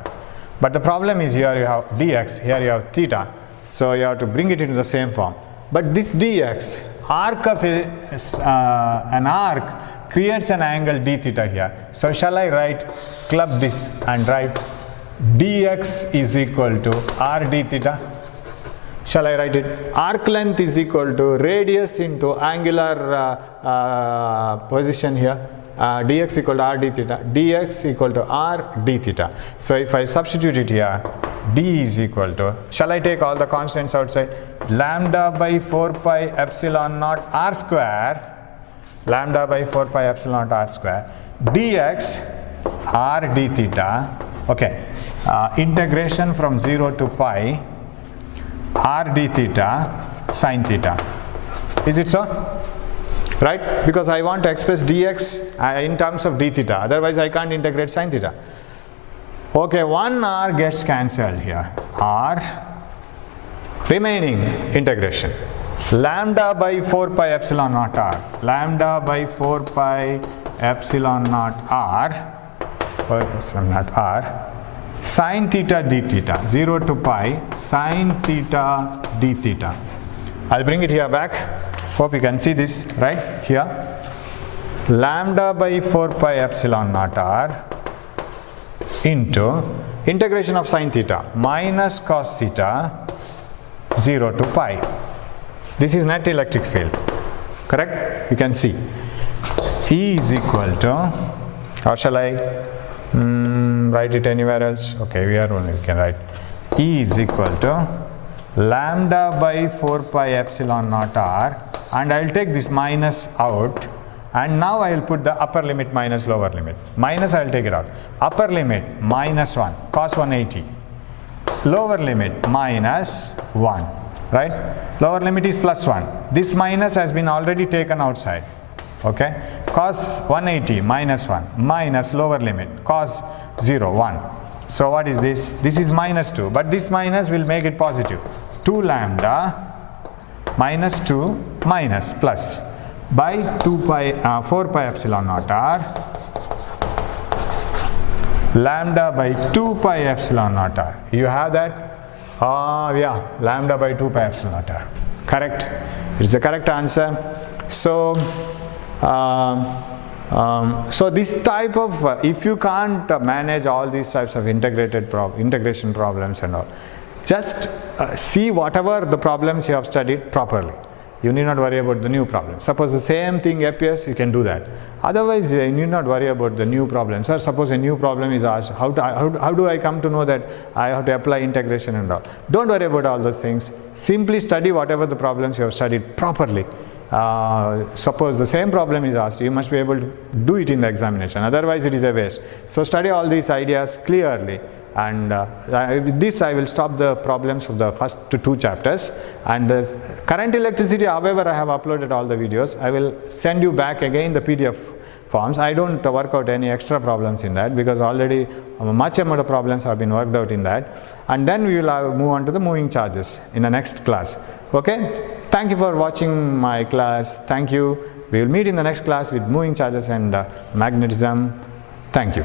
But the problem is, here you have dx, here you have theta, so you have to bring it into the same form. But this dx, arc of an arc creates an angle d theta here. So shall I write, club this and write dx is equal to r d theta? Shall I write it? Arc length is equal to radius into angular position here. Dx equal to r d theta. Dx equal to r d theta. So if I substitute it here, d is equal to, shall I take all the constants outside? Lambda by 4 pi epsilon naught r square, lambda by 4 pi epsilon naught r square, dx r d theta. Okay, integration from 0 to pi r d theta sin theta. Is it so? Right? Because I want to express dx in terms of d theta, otherwise I can't integrate sin theta. Okay, one r gets cancelled here. R, remaining integration. Lambda by 4 pi epsilon naught r. Lambda by 4 pi epsilon naught r. Epsilon naught r. Sin theta d theta, 0 to pi sin theta d theta. I'll bring it here back. Hope you can see this right here. Lambda by 4 pi epsilon naught r into integration of sin theta minus cos theta 0 to pi. This is net electric field. Correct? You can see. E is equal to, or shall I write it anywhere else? Okay, we can write E is equal to lambda by 4 pi epsilon naught r, and I'll take this minus out, and now I'll put the upper limit minus lower limit. Minus I'll take it out. Upper limit minus 1 cos 180. Lower limit minus 1. Right? Lower limit is plus 1. This minus has been already taken outside. Okay? Cos 180 minus 1 minus lower limit cos 0 1. So what is this? This is minus 2, but this minus will make it positive. 2 lambda minus 2 minus plus by 4 pi epsilon naught r lambda by 2 pi epsilon naught r. You have that? Yeah, lambda by 2 pi epsilon naught r. Correct. It's the correct answer. So, so this type of, if you can't manage all these types of integration problems and all, just see whatever the problems you have studied properly. You need not worry about the new problems. Suppose the same thing appears, you can do that. Otherwise, you need not worry about the new problems. Or suppose a new problem is asked, how do I come to know that I have to apply integration and all? Don't worry about all those things. Simply study whatever the problems you have studied properly. Suppose the same problem is asked, you must be able to do it in the examination. Otherwise, it is a waste. So study all these ideas clearly. And with this I will stop the problems of the first 2 chapters. And current electricity, however, I have uploaded all the videos. I will send you back again the PDF forms. I don't work out any extra problems in that, because already much amount of problems have been worked out in that. And then we will move on to the moving charges in the next class. Okay, thank you for watching my class. Thank you. We will meet in the next class with moving charges and magnetism. Thank you.